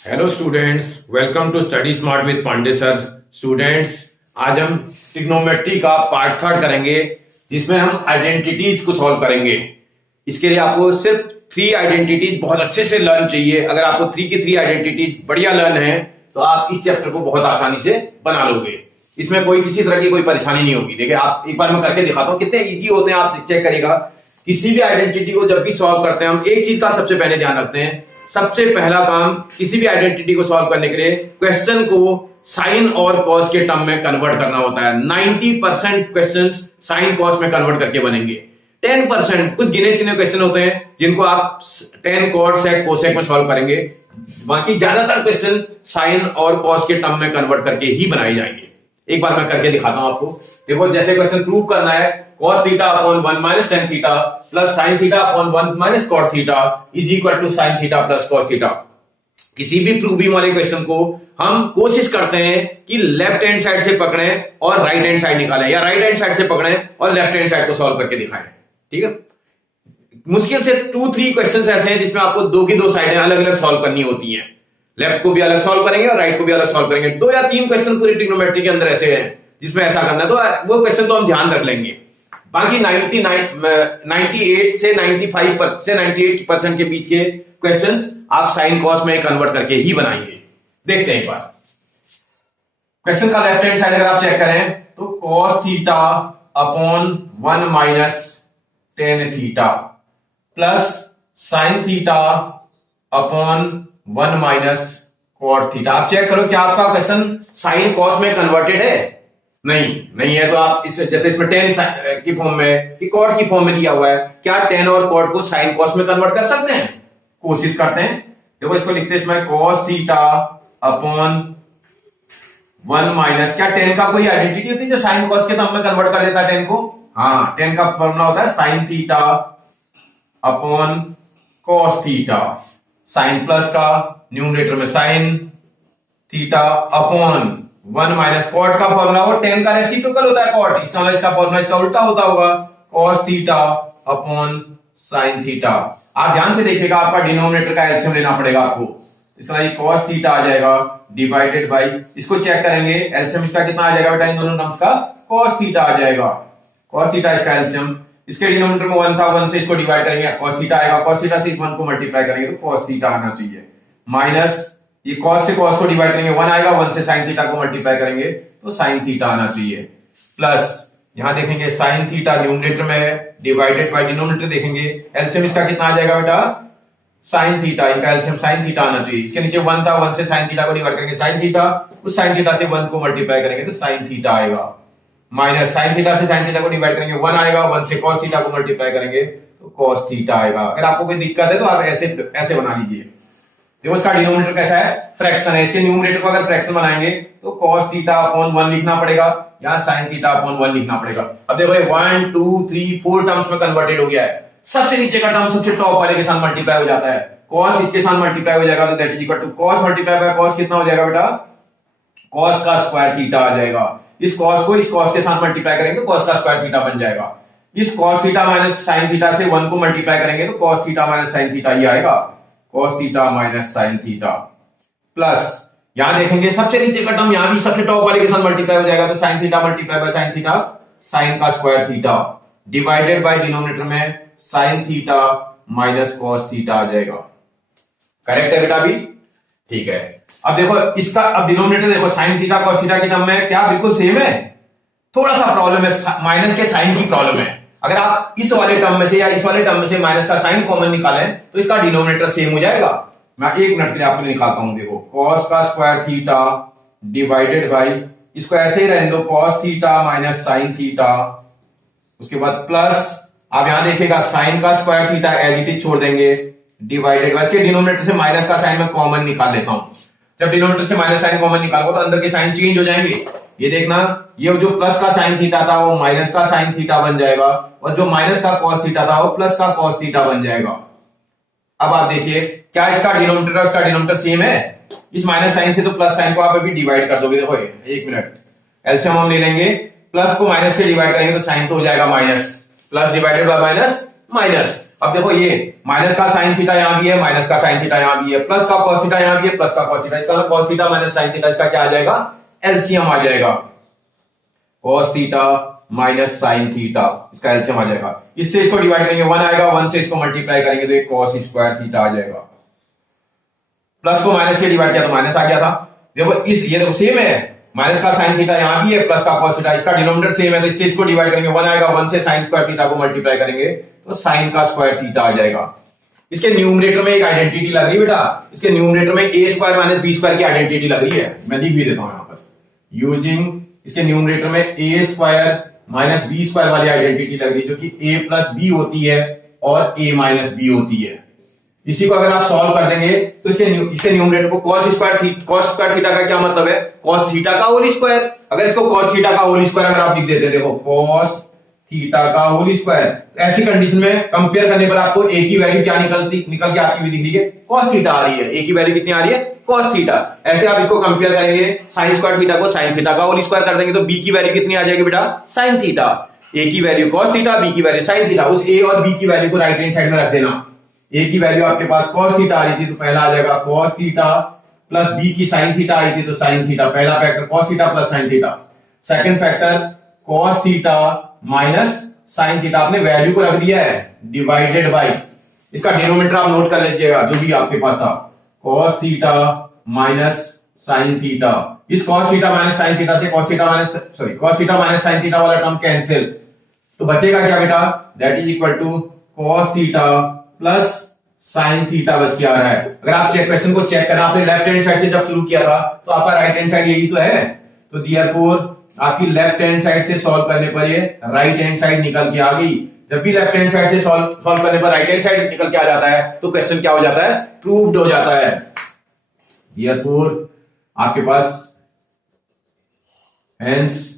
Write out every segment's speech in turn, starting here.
Hello students, welcome to study smart with Pandey sir. Students, आज हम trigonometry का part third करेंगे, जिसमें हम आइडेंटिटीज को सॉल्व करेंगे। इसके लिए आपको सिर्फ 3 आइडेंटिटीज बहुत अच्छे से लर्न चाहिए। अगर आपको 3 की 3 आइडेंटिटीज बढ़िया लर्न है तो आप इस चैप्टर को बहुत आसानी से बना लोगे। इसमें कोई किसी तरह की कोई परेशानी नहीं होगी। देखिए, आप एक बार मैं करके दिखाता हूँ, कितने इजी होते हैं, आप चेक करिएगा। किसी भी आइडेंटिटी को जब भी सॉल्व करते हैं, हम एक चीज का सबसे पहले ध्यान रखते हैं। सबसे पहला काम किसी भी आइडेंटिटी को सॉल्व करने के लिए क्वेश्चन को साइन और कॉस के टर्म में कन्वर्ट करना होता है। 90% क्वेश्चंस साइन कॉस में कन्वर्ट करके बनेंगे। 10% कुछ गिने चुने क्वेश्चन होते हैं जिनको आप टेन कॉट सेक कोसेक में सॉल्व करेंगे। बाकी ज्यादातर क्वेश्चन साइन और कॉस के टर्म में कन्वर्ट करके ही बनाए जाएंगे। एक बार मैं करके दिखाता हूं आपको। देखो, जैसे क्वेश्चन प्रूव करना है, cos theta upon 1 minus tan theta plus sine theta upon 1 minus cot theta is equal to sine theta plus cos theta. किसी भी प्रूविंग वाले क्वेश्चन को हम कोशिश करते हैं कि लेफ्ट हैंड साइड से पकड़ें और राइट हैंड साइड निकालें, या राइट हैंड साइड से पकड़ें और लेफ्ट हैंड साइड को सॉल्व करके दिखाएं। ठीक है, मुश्किल से 2-3 क्वेश्चंस ऐसे हैं जिसमें आपको 2 की 2 साइडें अलग अलग सॉल्व करनी होती हैं। लेफ्ट को भी अलग सॉल्व करेंगे और राइट को भी अलग सॉल्व करेंगे। 2 या 3 क्वेश्चन पूरी ट्रिग्नोमेट्री के अंदर ऐसे हैं जिसमें ऐसा करना है, तो वो क्वेश्चन तो हम ध्यान रख लेंगे। बाकी 98 से 98% के बीच के क्वेश्चंस आप साइन कॉस में कन्वर्ट करके ही बनाएंगे। देखते हैं एक बार क्वेश्चन का लेफ्ट हैंड साइड अगर आप चेक करें तो cos theta upon 1 minus tan theta plus sine theta upon 1 minus cot theta. आप चेक करो, क्या आपका क्वेश्चन साइन कॉस में कन्वर्टेड है? नहीं है। तो आप इस जैसे इसमें टेन की फॉर्म में कि कॉट की फॉर्म में दिया हुआ है, क्या टेन और कॉट को साइन कॉस में कन्वर्ट कर सकते हैं? कोशिश करते हैं। देखो, इसको लिखते हैं इसमें कॉस थीटा अपॉन 1 माइनस, क्या टेन का कोई आइडेंटिटी होती है जो साइन कॉस के टर्म में कन्वर्ट कर देता है टेन को? हाँ, टेन का फॉर्मूला होता है sine theta upon cos theta. Sine plus का न्यूमरेटर में sine theta upon 1 minus cot का फॉर्मूला वो टेन का रेसिप्रोकल होता है कॉट, इसका फॉर्मूला इसका उल्टा होता होगा, cos theta upon sine theta. आप ध्यान से देखिएगा, आपका डिनोमिनेटर का एलसीएम लेना पड़ेगा आपको। इसका ये कॉस थीटा आ जाएगा डिवाइडेड बाई, इसको चेक करेंगे एलसीएम इसका कितना आ जाएगा बेटा, इन दोनों टर्म्स का कॉस थीटा आ जाएगा। कॉस थीटा इसका एलसीएम, इसके डिनोमिनेटर में 1 था, 1 से इसको डिवाइड करेंगे, कॉस थीटा आएगा। कॉस थीटा से 1 को मल्टीप्लाई करेंगे तो कॉस थीटा आना चाहिए, माइनस ये कॉस से कॉस को डिवाइड करेंगे 1 आएगा, 1 से साइन थीटा को मल्टीप्लाई करेंगे तो साइन थीटा आना चाहिए, प्लस यहां देखेंगे साइन थीटा न्यूमरेटर में है डिवाइडेड बाय डिनोमिनेटर देखेंगे, एलसीएम इसका कितना आ जाएगा बेटा, साइन थीटा, इनका एलसीएम साइन थीटा आना चाहिए। इसके नीचे 1 था, 1 से साइन थीटा को डिवाइड करेंगे साइन थीटा, उस साइन थीटा से 1 को मल्टीप्लाई करेंगे तो साइन थीटा आएगा, माइनस साइन थीटा से साइन थीटा को डिवाइड करेंगे 1 आएगा, 1 से कॉस थीटा को मल्टीप्लाई करेंगे तो कॉस थीटा आएगा। अगर आपको कोई दिक्कत है तो आप ऐसे बना लीजिए। देखो, इसका डिनोमिनेटर कैसा है, फ्रैक्शन है, इसके न्यूमरेटर को अगर फ्रैक्शन बनाएंगे तो cos थीटा अपॉन 1 लिखना पड़ेगा या sin थीटा अपॉन 1 लिखना पड़ेगा। अब देखो, 1 2 3 4 टर्म्स में कन्वर्टेड हो गया है। सबसे नीचे का टर्म सबसे टॉप वाले के साथ मल्टीप्लाई हो जाता है, cos इसके साथ मल्टीप्लाई हो जाएगा तो that is equal to cos multiply by cos कितना हो जाएगा बेटा, cos का स्क्वायर थीटा आ जाएगा। इस cos को इस cos के साथ मल्टीप्लाई करेंगे तो cos का स्क्वायर थीटा बन जाएगा। इस cos theta minus sin theta से 1 को मल्टीप्लाई करेंगे तो cos theta minus sin theta ही आएगा, cos theta minus sin theta, plus यहां देखेंगे सबसे नीचे का टर्म यहां भी सबसे टॉप वाले के साथ मल्टीप्लाई हो जाएगा तो sin theta multiply by sin theta, sin का square theta divided by denominator में sin theta minus cos theta आ जाएगा। करेक्ट है बेटा भी? ठीक है। अब देखो, इसका अब डिनोमिनेटर देखो, sin थीटा cos थीटा के टर्म में क्या बिल्कुल सेम है? थोड़ा सा प्रॉब्लम है, माइनस के साइन की प्रॉब्लम है। अगर आप इस वाले टर्म में से या इस वाले टर्म में से माइनस का साइन कॉमन निकालें तो इसका डिनोमिनेटर सेम हो जाएगा। मैं 1 मिनट के लिए आपको निकालता हूं। देखो, cos का स्क्वायर थीटा डिवाइडेड बाई, इसको ऐसे ही रहने दो, cos theta minus sine theta, उसके बाद प्लस आप यहां देखिएगा साइन का square theta as it is छोड़ देंगे डिवाइडेड बाई, इसके डिनोमिनेटर से माइनस का साइन मैं कॉमन निकाल लेता हूं। जब डिनोमिनेटर से माइनस साइन कॉमन निकालोगे तो अंदर के साइन चेंज हो जाएंगे। ये देखना, ये जो प्लस का साइन थीटा था वो माइनस का साइन थीटा बन जाएगा और जो माइनस का कॉस थीटा था वो प्लस का कॉस थीटा बन जाएगा। अब आप देखिए, क्या इसका डिनोमिनेटर सेम है? इस माइनस साइन से तो प्लस साइन को आप अभी डिवाइड कर दोगे। देखो, 1 मिनट, एलसीएम हम ले लेंगे, प्लस को माइनस से डिवाइड करेंगे तो साइन तो हो जाएगा minus, plus divided by minus minus, अब देखो ये माइनस का साइन थीटा यहां भी है, माइनस का साइन थीटा यहां भी है, प्लस का कॉस थीटा यहां भी है, प्लस का कॉस थीटा, इसका मतलब cos theta minus sine theta, इसका क्या आ जाएगा, एलसीएम आ जाएगा, cos theta minus sine theta, इसका एलसीएम आ जाएगा। इससे इसको डिवाइड करेंगे 1 आएगा, 1 से इसको मल्टीप्लाई करेंगे तो ये कॉस स्क्वायर थीटा आ जाएगा, प्लस को माइनस से डिवाइड किया तो माइनस आ गया था। देखो ये देखो सेम है, माइनस का साइन थीटा यहां भी है, प्लस का कॉस थीटा, इसका डिनोमिनेटर सेम है, तो इससे इसको डिवाइड करेंगे 1 आएगा, 1 से साइन स्क्वायर थीटा को मल्टीप्लाई करेंगे तो साइन का स्क्वायर थीटा आ जाएगा। इसके न्यूमरेटर में एक आइडेंटिटी लग रही है बेटा, इसके न्यूमरेटर में ए स्क्वायर माइनस बी स्क्वायर की आइडेंटिटी लग रही है, मैं लिख भी देता हूं यहां पर, यूजिंग इसके न्यूमरेटर में ए स्क्वायर माइनस बी स्क्वायर वाली आइडेंटिटी लग रही है, जो कि ए प्लस बी होती है और ए माइनस बी होती है। इसी को अगर आप सॉल्व कर देंगे तो इसके न्यूमरेटर को cos स्क्वायर थीटा का क्या मतलब है, cos थीटा का होल स्क्वायर। अगर इसको cos थीटा का होल स्क्वायर अगर आप लिख देते, देखो cos थीटा का होल स्क्वायर, तो ऐसी कंडीशन में कंपेयर करने पर आपको ए की वैल्यू क्या निकल के आती हुई दिख रही है, cos थीटा आ रही है, ए की वैल्यू कितनी आ रही है, cos थीटा। ऐसे आप इसको कंपेयर करेंगे, sin स्क्वायर थीटा को sin थीटा का होल स्क्वायर कर देंगे तो b की वैल्यू कितनी आ जाएगी बेटा, sin थीटा, a की वैल्यू cos थीटा, b की वैल्यू sin थीटा। उस a और b की वैल्यू को राइट हैंड साइड में रख देना, a की वैल्यू आपके पास cos थीटा आ रही थी तो पहला आ जाएगा cos थीटा, प्लस b की sin थीटा आई थी तो sin थीटा, पहला factor cos theta plus sin theta, second factor cos theta minus sin theta, आपने वैल्यू को रख दिया है डिवाइडेड बाय, इसका डिनोमिनेटर आप नोट कर लीजिएगा जो भी आपके पास था, cos theta minus sin theta. इस cos theta minus sin theta से cos theta minus sin theta वाला टर्म कैंसिल, तो बचेगा क्या बेटा, that is equal to cos theta plus sine theta बच के आ रहा है। अगर आप क्वेश्चन को चेक करें, आपने लेफ्ट हैंड साइड से जब शुरू किया था तो आपका राइट हैंड साइड यही तो है, तो देयरफॉर आपकी लेफ्ट हैंड साइड से सॉल्व करने पर ये राइट हैंड साइड निकल के आ गई। जब भी लेफ्ट हैंड साइड से सॉल्व करने पर राइट हैंड साइड निकल के आ जाता है तो क्वेश्चन क्या हो जाता है, प्रूव्ड हो जाता है। देयरफॉर आपके पास हेंस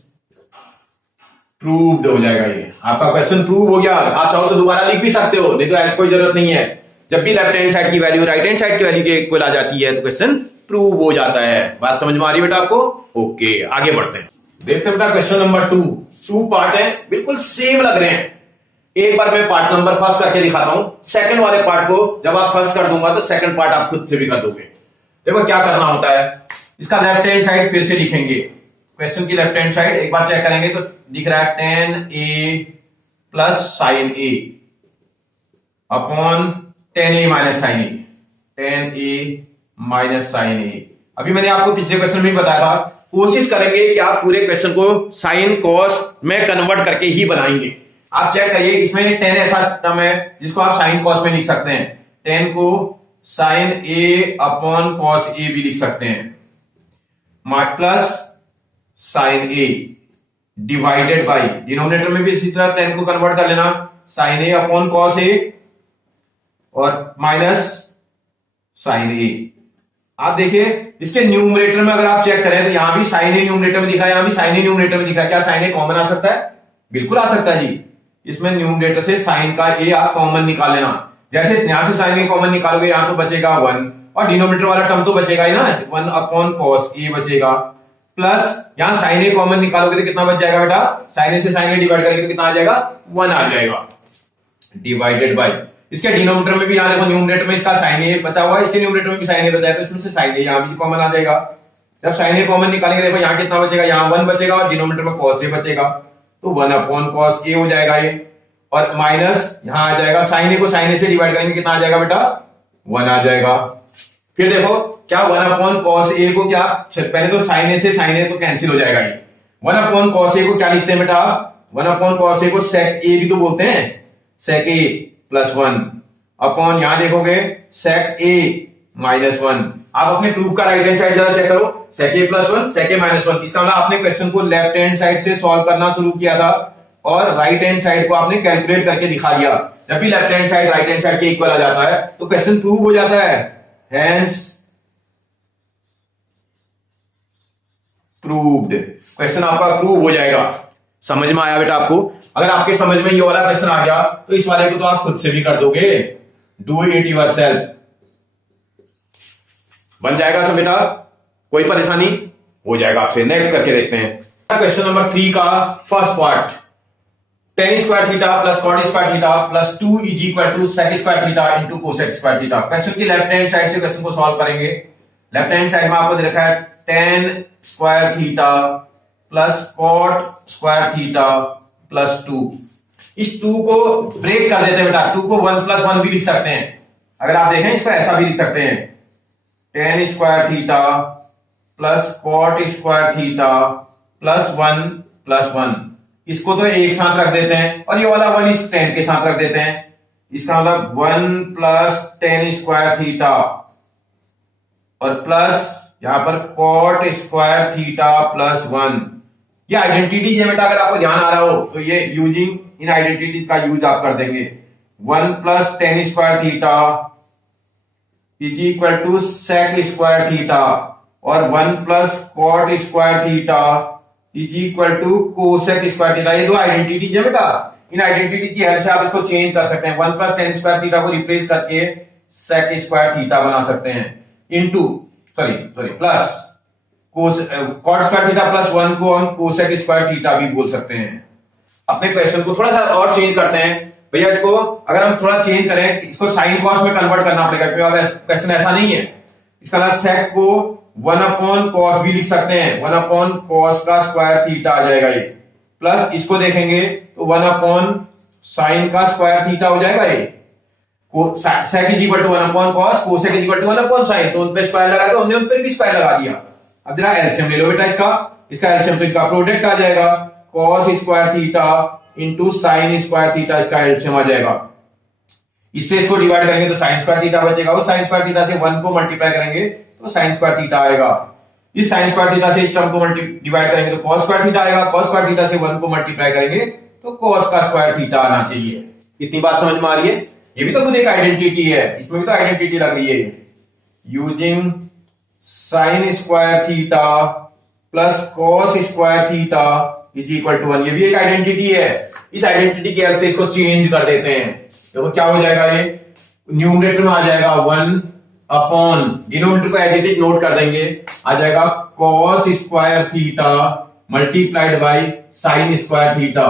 प्रूव्ड हो जाएगा, ये आपका क्वेश्चन प्रूव हो गया। आप चाहो तो दोबारा लिख भी सकते हो, नहीं तो कोई जरूरत नहीं है। जब भी लेफ्ट हैंड साइड की वैल्यू राइट हैंड साइड की वैल्यू के इक्वल आ जाती है तो क्वेश्चन प्रूव हो जाता है। बात समझ में आ रही है बेटा आपको? ओके, आगे बढ़ते हैं, देखते हैं बेटा क्वेश्चन नंबर 2 पार्ट है, बिल्कुल सेम लग रहे हैं। एक बार मैं पार्ट नंबर फर्स्ट करके दिखाता हूं, सेकंड वाले पार्ट को जब आप फर्स्ट कर दूंगा तो सेकंड पार्ट आप खुद से भी कर दोगे। देखो क्या करना होता है, इसका लेफ्ट हैंड साइड फिर से लिखेंगे, क्वेश्चन की लेफ्ट हैंड साइड एक बार चेक करेंगे तो दिख रहा है tan a plus sine a upon tan a minus sine a, tan a minus sine a। अभी मैंने आपको पिछले क्वेश्चन में बताया था, कोशिश करेंगे कि आप पूरे क्वेश्चन को साइन कॉस में कन्वर्ट करके ही बनाएंगे। आप चेक करिए, इसमें tan ऐसा टर्म है जिसको आप साइन कॉस में लिख सकते हैं, tan को sine a upon cos a भी लिख सकते हैं, plus sine a divided by, denominator में भी इसी तरह tan को कन्वर्ट कर लेना, sine a upon cos a और माइनस साइन a। आप देखिए इसके न्यूमरेटर में अगर आप चेक करें तो यहां भी साइन a न्यूमरेटर में दिखा है, यहां भी साइन a न्यूमरेटर में दिखा है। क्या साइन a कॉमन आ सकता है? बिल्कुल आ सकता है जी। इसमें न्यूमरेटर से साइन का a आप कॉमन निकाल लेना, जैसे यहां से साइन a कॉमन निकालोगे यहां तो बचेगा 1 और डिनोमिनेटर वाला टर्म तो बचेगा ही ना, 1 अपॉन कॉस a बचेगा, प्लस यहां साइन a कॉमन निकालोगे तो कितना बच जाएगा बेटा, साइन a से साइन a डिवाइड करेंगे तो कितना आ जाएगा, 1 आ जाएगा, डिवाइडेड बाय। इसके डिनोमिनेटर में भी यहां देखो, न्यूमरेटर में इसका साइन a बचा हुआ है, इसके न्यूमरेटर में भी साइन a बचा है, तो इसमें से साइन a यहां भी कॉमन आ जाएगा। जब साइन a कॉमन निकालेंगे देखो यहां कितना बचेगा, यहां 1 बचेगा और डिनोमिनेटर में cos a बचेगा, तो 1 अपॉन cos a हो जाएगा ये, और माइनस यहां आ जाएगा साइन a को साइन a से डिवाइड करेंगे कितना आ जाएगा बेटा, 1 आ जाएगा। फिर देखो क्या 1 अपॉन cos a को क्या, पहले तो साइन a से साइन a तो कैंसिल हो जाएगा ये, 1 अपॉन cos a को क्या लिखते हैं बेटा, 1 अपॉन cos a को sec a भी तो बोलते हैं, sec a प्लस 1 अपॉन यहां देखोगे sec a माइनस 1। आप अपने प्रूफ का राइट हैंड साइड जरा चेक करो, sec a plus 1 sec a minus 1, इसका मतलब आपने क्वेश्चन को लेफ्ट हैंड साइड से सॉल्व करना शुरू किया था और राइट हैंड साइड को आपने कैलकुलेट करके दिखा दिया। जब भी left hand side right hand side के इक्वल आ जाता है तो क्वेश्चन प्रूव हो जाता है, हेंस प्रूव्ड, क्वेश्चन आपका प्रूव हो जाएगा। समझ में आया बेटा आपको? अगर आपके समझ में ये वाला क्वेश्चन आ गया तो इस वाले को तो आप खुद से भी कर दोगे, डू इट योरसेल्फ, बन जाएगा सब बेटा, कोई परेशानी हो जाएगा आपसे। नेक्स्ट करके देखते हैं क्वेश्चन नंबर 3 का first part. Tan square theta plus cot square theta plus 2 is equal to sec square theta into cosec square theta. Question की लेफ्ट हैंड साइड से क्वेश्चन को सॉल्व करेंगे। लेफ्ट हैंड साइड में आपको दे रखा है tan square theta plus cot square theta plus 2। इस 2 को ब्रेक कर देते हैं बेटा, 2 को 1 प्लस 1 भी लिख सकते हैं। अगर आप देखें इसको ऐसा भी लिख सकते हैं, tan square theta plus cot square theta plus 1 plus 1। इसको तो एक साथ रख देते हैं और ये वाला 1 इस 10 के साथ रख देते हैं। इसका मतलब 1 प्लस टेन स्क्वायर थीटा और प्लस यहां पर कॉट स्क्वायर थीटा प्लस 1। ये आइडेंटिटी है बेटा, अगर आपको ध्यान आ रहा हो तो ये यूजिंग इन आइडेंटिटी का यूज आप कर देंगे। 1 plus tan square theta is equal to sec square theta और 1 plus cot square theta is equal to cosec square theta. ये दो आइडेंटिटीज है बेटा, इन आइडेंटिटी की हेल्प से आप इसको चेंज कर सकते हैं। 1 प्लस टेन स्क्वायर थीटा को रिप्लेस करके सेक स्क्वायर थीटा बना सकते हैं into plus cot square theta plus 1 को हम कोसेक स्क्वायर थीटा भी बोल सकते हैं। अपने क्वेश्चन को थोड़ा सा और चेंज करते हैं भैया। इसको अगर हम थोड़ा चेंज करें, इसको साइन कॉस में कन्वर्ट करना पड़ेगा क्योंकि क्वेश्चन ऐसा नहीं है। इसका मतलब सेक को 1 अपॉन कॉस भी लिख सकते हैं, 1 अपॉन कॉस का स्क्वायर थीटा आ जाएगा ये, प्लस इसको देखेंगे तो 1 अपॉन साइन का स्क्वायर थीटा हो जाएगा ये। Sec is equal to 1 upon cos, cosec is equal to 1 upon sine, तो उन पे स्क्वायर लगा दो, हमने उन पे भी स्क्वायर लगा दिया। अब जरा एलसीएम ले लो बेटा, इसका एलसीएम तो इनका प्रोडक्ट आ जाएगा, cos square theta into sine square theta, इसका एलसीएम आ जाएगा। इससे इसको डिवाइड करेंगे तो साइन स्क्वायर थीटा बचेगा, वो साइन स्क्वायर थीटा से 1 को मल्टीप्लाई करेंगे तो साइन स्क्वायर थीटा आएगा। इस साइन स्क्वायर थीटा से इस टर्म को डिवाइड करेंगे तो कॉस स्क्वायर थीटा आएगा, कॉस स्क्वायर थीटा से 1 को मल्टीप्लाई करेंगे तो कॉस का स्क्वायर थीटा आना चाहिए। इतनी बात समझ में आ रही है? ये भी तो खुद एक आइडेंटिटी है, इसमें भी तो आइडेंटिटी लग रही है। Using sine square theta plus cos square theta is equal to 1, ये भी एक आइडेंटिटी है। इस आइडेंटिटी की हेल्प से इसको चेंज कर देते हैं, देखो क्या हो जाएगा, ये न्यूमरेटर में आ जाएगा 1 अपॉन, डिनोमिनेटर को एज इट इज नोट कर देंगे, आ जाएगा cos square theta multiplied by sine square theta.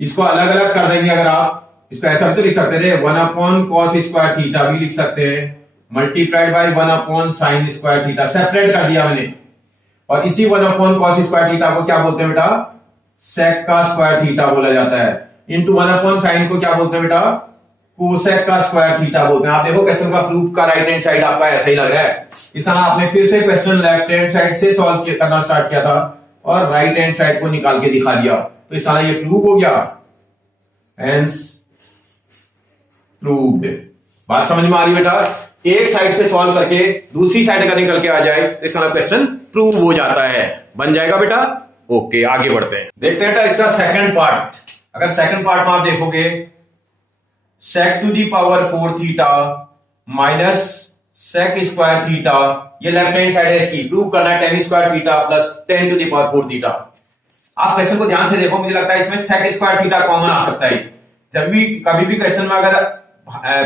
इसको अलग अलग कर देंगे, अगर आप इसको ऐसा भी तो लिख सकते थे, 1 अपॉन कॉस स्क्वायर थीटा भी लिख सकते हैं, multiplied by 1 upon sign square theta, separate कर दिया मैंने। और इसी 1 अपॉन कॉस स्क्वायर थीटा को क्या बोलते हैं बेटा, सेक का स्क्वायर थीटा बोला जाता है, इंटू 1 अपॉन साइन को क्या बोलते हैं बेटा, कोसेक का स्क्वायर थीटा बोलते हैं। आप देखो क्वेश्चन का प्रूफ का राइट हैंड साइड आपका ऐसा ही लग रहा है। इसका आपने फिर से क्वेश्चन लेफ्ट हैंड साइड से सॉल्व करना स्टार्ट किया था और राइट हैंड साइड को निकाल के दिखा दिया, तो इसका ये प्रूफ हो गया, हेंस प्रूव्ड। बात समझ में आ रही बेटा? एक साइड से सॉल्व करके दूसरी साइड अगर निकल के आ जाए तो इसका क्वेश्चन प्रूव हो जाता है, बन जाएगा बेटा। ओके, आगे बढ़ते हैं, देखते हैं इसका सेकंड पार्ट। अगर सेकंड पार्ट में आप देखोगे, sec to the power 4 theta minus sec square theta, ये लेफ्ट हैंड साइड है इसकी, प्रूव करना है 10 square theta plus 10 to the power 4 theta. आप क्वेश्चन को ध्यान से देखो, मुझे लगता है इसमें सेक स्क्वायर थीटा कॉमन आ सकता है। जब भी कभी भी क्वेश्चन में अगर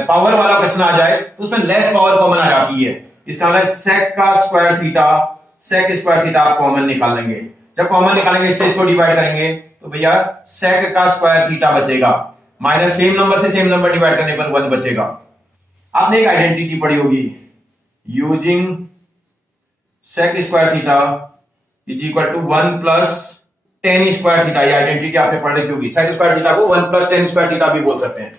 पावर वाला क्वेश्चन आ जाए तो उसमें लेस पावर कॉमन आ जाती है। इसका मतलब सेक का square theta, sec square theta आप कॉमन निकाल लेंगे। जब कॉमन निकालेंगे इससे इसको डिवाइड करेंगे तो भैया सेक का स्क्वायर थीटा बचेगा, माइनस सेम नंबर से सेम नंबर डिवाइड करने पर 1 बचेगा। आपने एक आइडेंटिटी पढ़ी होगी, using sec square theta is equal to 1 plus 10 square theta. ये आइडेंटिटी आपने पढ़ रखी होगी। सेक स्क्वायर थीटा को 1 प्लस 10 स्क्वायर थीटा भी बोल सकते हैं।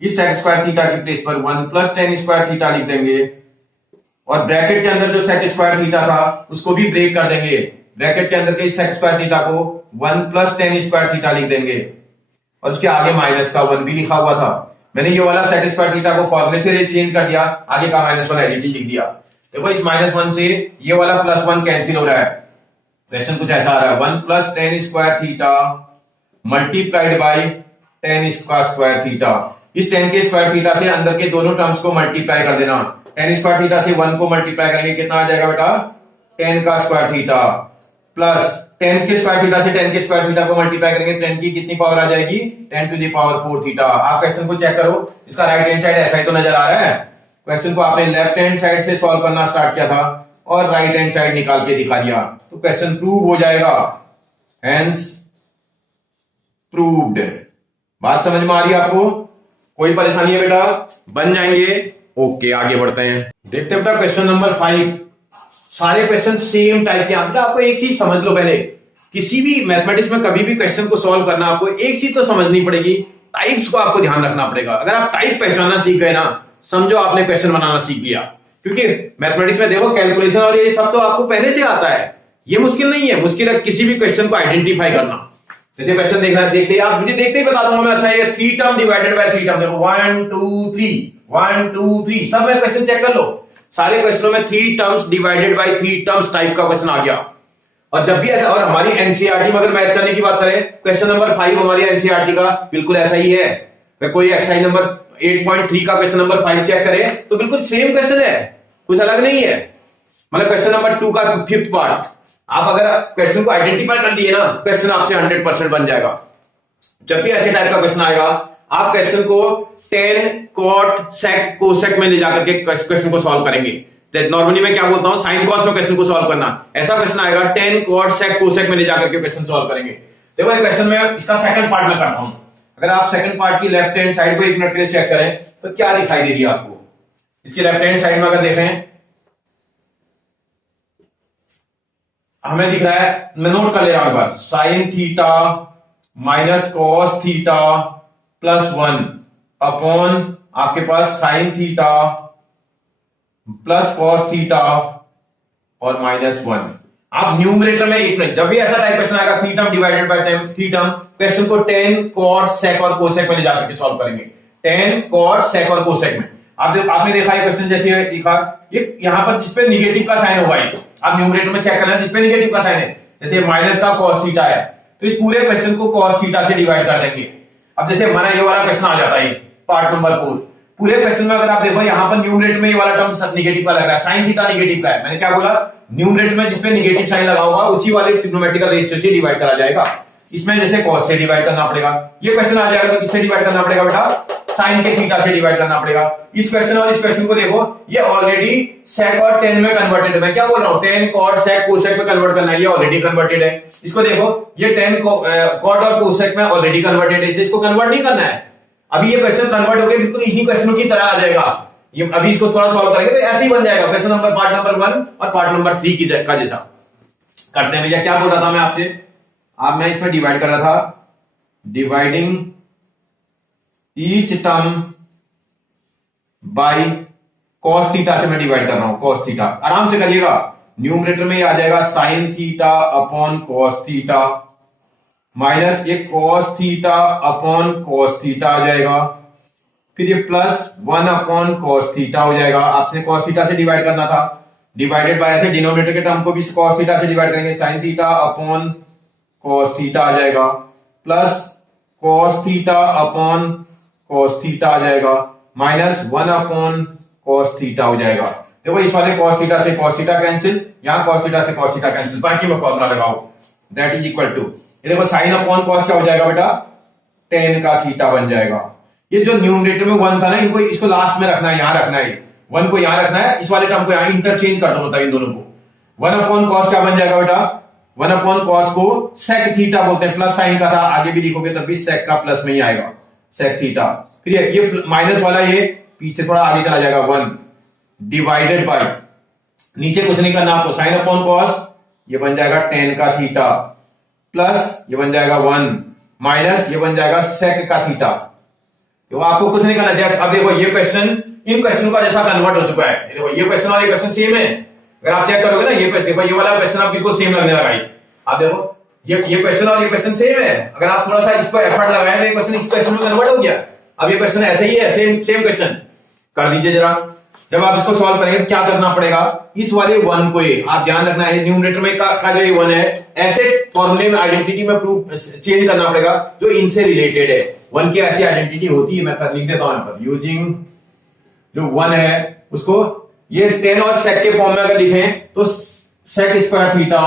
इस सेक स्क्वायर थीटा की प्लेस पर 1 प्लस 10 स्क्वायर थीटा लिख देंगे और ब्रैकेट के अंदर जो सेक स्क्वायर थीटा था उसको भी ब्रेक कर देंगे। ब्रैकेट के अंदर के सेक स्क्वायर थीटा को 1 प्लस 10 स्क्वायर थीटा लिख देंगे और उसके आगे माइनस का 1 भी लिखा हुआ था। मैंने ये वाला सेक स्क्वायर थीटा को फॉर्मूले से चेंज कर दिया, आगे का -1 एडिटी लिख दिया। देखो इस -1 से ये वाला +1 कैंसिल हो रहा है। क्वेश्चन कुछ ऐसा आ रहा है, 1 plus 10 square theta multiplied bye 10 का स्क्वायर थीटा। इस 10 के स्क्वायर थीटा से अंदर के दोनों टर्म्स को मल्टीप्लाई कर देना। 10 स्क्वायर थीटा से 1 को मल्टीप्लाई करेंगे, कितना आ जाएगा बेटा, 10 का स्क्वायर थीटा, प्लस 10 के स्क्वायर थीटा से 10 के स्क्वायर थीटा को मल्टीप्लाई करेंगे, 10 की कितनी पावर आ जाएगी, 10 टू दी पावर 4 थीटा। आप क्वेश्चन को चेक करो, इसका राइट हैंड साइड ऐसा ही तो नजर आ रहा है। क्वेश्चन को आपने लेफ्ट हैंड साइड से सॉल्व करना स्टार्ट किया था और राइट हैंड साइड निकाल के दिखा दिया, तो क्वेश्चन प्रूव हो जाएगा, हेंस प्रूव्ड। बात समझ में आ रही है आपको? कोई परेशानी है बेटा? बन जाएंगे। ओके, आगे बढ़ते हैं। देखते हैं बेटा क्वेश्चन नंबर 5। सारे क्वेश्चन सेम टाइप के हैं। बेटा आपको एक चीज समझ लो, पहले किसी भी मैथमेटिक्स में कभी भी क्वेश्चन को सॉल्व करना आपको एक चीज तो समझनी पड़ेगी, टाइप्स को आपको ध्यान रखना पड़ेगा। अगर आप टाइप पहचानना सीख गए ना, समझो आपने क्वेश्चन बनाना सीख लिया। क्योंकि मैथमेटिक्स में देखो कैलकुलेशन और ये सब तो आपको पहले से आता है, ये मुश्किल नहीं है। मुश्किल है किसी भी क्वेश्चन को आइडेंटिफाई करना। जैसे क्वेश्चन देखना, देखते ही आप मुझे देखते ही बता दूंगा मैं, अच्छा ये 3 टर्म डिवाइडेड बाय 3 टर्म, देखो 1 2 3 1 2 3 सब में क्वेश्चन चेक कर लो। सारे क्वेश्चनों में 3 terms divided by 3 terms type का क्वेश्चन आ गया। और जब भी ऐसा, और हमारी एनसीईआरटी में अगर मैच करने की बात करें, क्वेश्चन नंबर 5 हमारी एनसीईआरटी का बिल्कुल ऐसा ही है। कोई एक्सरसाइज नंबर 8.3 का क्वेश्चन नंबर 5 चेक करें तो बिल्कुल सेम क्वेश्चन है, कुछ अलग नहीं है। मतलब क्वेश्चन नंबर 2 का 5th पार्ट, आप अगर क्वेश्चन को आइडेंटिफाई कर लिए ना, क्वेश्चन आपसे 100% बन जाएगा। जब भी ऐसे टाइप का क्वेश्चन आएगा, आप क्वेश्चन को tan cot sec cosec में ले जाकर के क्वेश्चन को सॉल्व करेंगे। नॉर्मली मैं क्या बोलता हूं, साइन कॉस में क्वेश्चन को सॉल्व करना, ऐसा क्वेश्चन आएगा tan cot sec cosec में ले जाकर के क्वेश्चन सॉल्व करेंगे। देखो ये क्वेश्चन में इसका सेकंड पार्ट में करता हूं। अगर आप सेकंड पार्ट की लेफ्ट हैंड साइड को एक मिनट के लिए चेक करें तो क्या दिखाई दे रही है आपको। इसकी लेफ्ट हैंड साइड में अगर देखें, हमें दिख रहा है, मैं नोट कर ले रहा हूं एक बार, sine theta minus cos theta plus 1 upon आपके पास sine theta plus cos theta और माइनस 1। आप न्यूमरेटर में एक मिनट, जब भी ऐसा टाइप क्वेश्चन आएगा 3 term divided by 3 term, question को tan cot sec और cosec में ले जाकर के सॉल्व करेंगे। tan cot sec और cosec में आपने देखा है क्वेश्चन, जैसे दिखा ये यहां पर जिसपे निगेटिव का साइन होगा, आप न्यूमरेटर में चेक करना जिसपे निगेटिव का साइन है, जैसे माइनस का cos थीटा है तो इस पूरे क्वेश्चन को cos थीटा से डिवाइड कर देंगे। अब जैसे हमारा ये वाला क्वेश्चन आ जाता है पार्ट नंबर 4, पूरे क्वेश्चन में अगर आप देखो यहां पर न्यूमरेटर में ये वाला टर्म निगेटिव का लग रहा है, साइन थीटा निगेटिव का है। मैंने क्या बोला, न्यूमरेटर में जिसपे निगेटिव साइन लगा होगा उसी वाले ट्रिग्नोमेट्रिकल रेशियो से डिवाइड करा जाएगा। इसमें जैसे cos से डिवाइड करना पड़ेगा, ये क्वेश्चन आ जाएगा तो किससे डिवाइड करना पड़ेगा बेटा, साइन के थीटा से डिवाइड करना पड़ेगा। इस क्वेश्चन और इस क्वेश्चन को देखो, ये ऑलरेडी sec और tan में कन्वर्टेड है। मैं क्या बोल रहा हूं, tan cot sec cosec में कन्वर्ट करना है, ये ऑलरेडी कन्वर्टेड है। इसको देखो, ये tan cot और cosec में ऑलरेडी कन्वर्टेड है, इसको कन्वर्ट नहीं करना है। अभी ये क्वेश्चन कन्वर्ट होकर बिल्कुल इन्हीं क्वेश्चनों की तरह आ जाएगा। ये अभी इसको थोड़ा सॉल्व करेंगे तो ऐसे ही बन जाएगा क्वेश्चन नंबर पार्ट नंबर 1 और पार्ट नंबर 3 की का जैसा करते हैं। भैया क्या बोल रहा था मैं आपसे, मैं इसमें डिवाइड कर रहा था, dividing each term by cos theta से मैं डिवाइड कर रहा हूं, cos थीटा। आराम से करिएगा, न्यूमरेटर में ये आ जाएगा sin theta upon cos theta minus ये cos theta upon cos theta आ जाएगा, फिर ये प्लस 1 अपॉन cos थीटा हो जाएगा। आपने cos थीटा से डिवाइड करना था, डिवाइडेड बाय, ऐसे डिनोमिनेटर के टर्म को भी cos थीटा से डिवाइड करेंगे, sin theta upon cos theta आ जाएगा, plus cos theta upon cos theta आ जाएगा, माइनस 1 अपॉन cos थीटा हो जाएगा। देखो इस वाले cos थीटा से cos थीटा कैंसिल, यहां cos थीटा से cos थीटा कैंसिल, बाकी में फॉर्मूला लगाओ, दैट इज इक्वल टू, ये देखो sin अपॉन cos क्या हो जाएगा बेटा, tan का थीटा बन जाएगा। ये जो न्यूमरेटर में 1 था ना, इनको इसको लास्ट में रखना है, यहां रखना है, 1 को यहां रखना है, इस वाले टर्म को यहां इंटरचेंज कर दो इन दोनों को। 1 अपॉन cos क्या बन जाएगा बेटा, 1 अपॉन cos को sec थीटा बोलते हैं, प्लस साइन का था, आगे भी लिखोगे तब भी sec का प्लस में ही आएगा, sec थीटा। फिर ये माइनस वाला ये पीछे थोड़ा आगे चला जाएगा, 1 डिवाइडेड बाय, नीचे कुछ नहीं करना आपको, साइन अपॉन cos ये बन जाएगा tan का थीटा, प्लस ये बन जाएगा 1 माइनस ये बन जाएगा sec का थीटा। तो आपको कुछ नहीं करना। जैसे अब देखो ये क्वेश्चन इन क्वेश्चन का जैसा कन्वर्ट हो चुका है, देखो ये क्वेश्चन और ये क्वेश्चन सेम है। अगर आप चेक करोगे ना, ये देखो ये वाला क्वेश्चन आप बिल्कुल सेम लगने लगा, आप देखो ये क्वेश्चन और ये क्वेश्चन सेम है। अगर आप थोड़ा सा इस पर एफर्ट लगाए तो ये क्वेश्चन इस क्वेश्चन में कन्वर्ट हो गया। अब ये क्वेश्चन ऐसे ही है, सेम क्वेश्चन कर दीजिए जरा। जब आप इसको सॉल्व करेंगे क्या करना पड़ेगा, इस वाले 1 को, ये आप ध्यान रखना है, न्यूमरेटर में का जो ये 1 है, ऐसे फॉर्मूले में आइडेंटिटी में प्रूफ चेंज करना पड़ेगा जो इनसे रिलेटेड है। 1 की ऐसी आइडेंटिटी होती है, मैं लिख देता हूं यहां पर, यूजिंग जो 1 है उसको ये tan और sec के फॉर्म में अगर लिखें तो sec square theta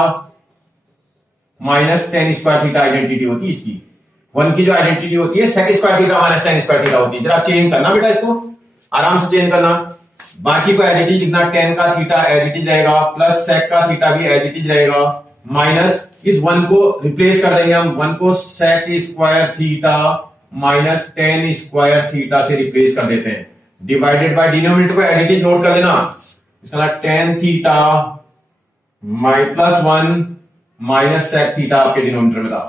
minus tan square theta identity होती है इसकी। 1 की जो आइडेंटिटी होती है sec square theta minus tan square theta होती है। जरा चेंज करना बेटा, इसको आराम से चेंज करना। बाकी को एज इट इज लिखना, tan का थीटा एज इट इज रहेगा, प्लस sec का थीटा भी एज इट इज रहेगा, माइनस इस 1 को रिप्लेस कर देंगे हम, 1 को sec square theta minus tan square theta से रिप्लेस कर देते हैं, डिवाइडेड बाय डिनोमिनेटर को एज इट इज नोट कर देना, इसका tan theta plus 1 minus sec theta आपके डिनोमिनेटर में था।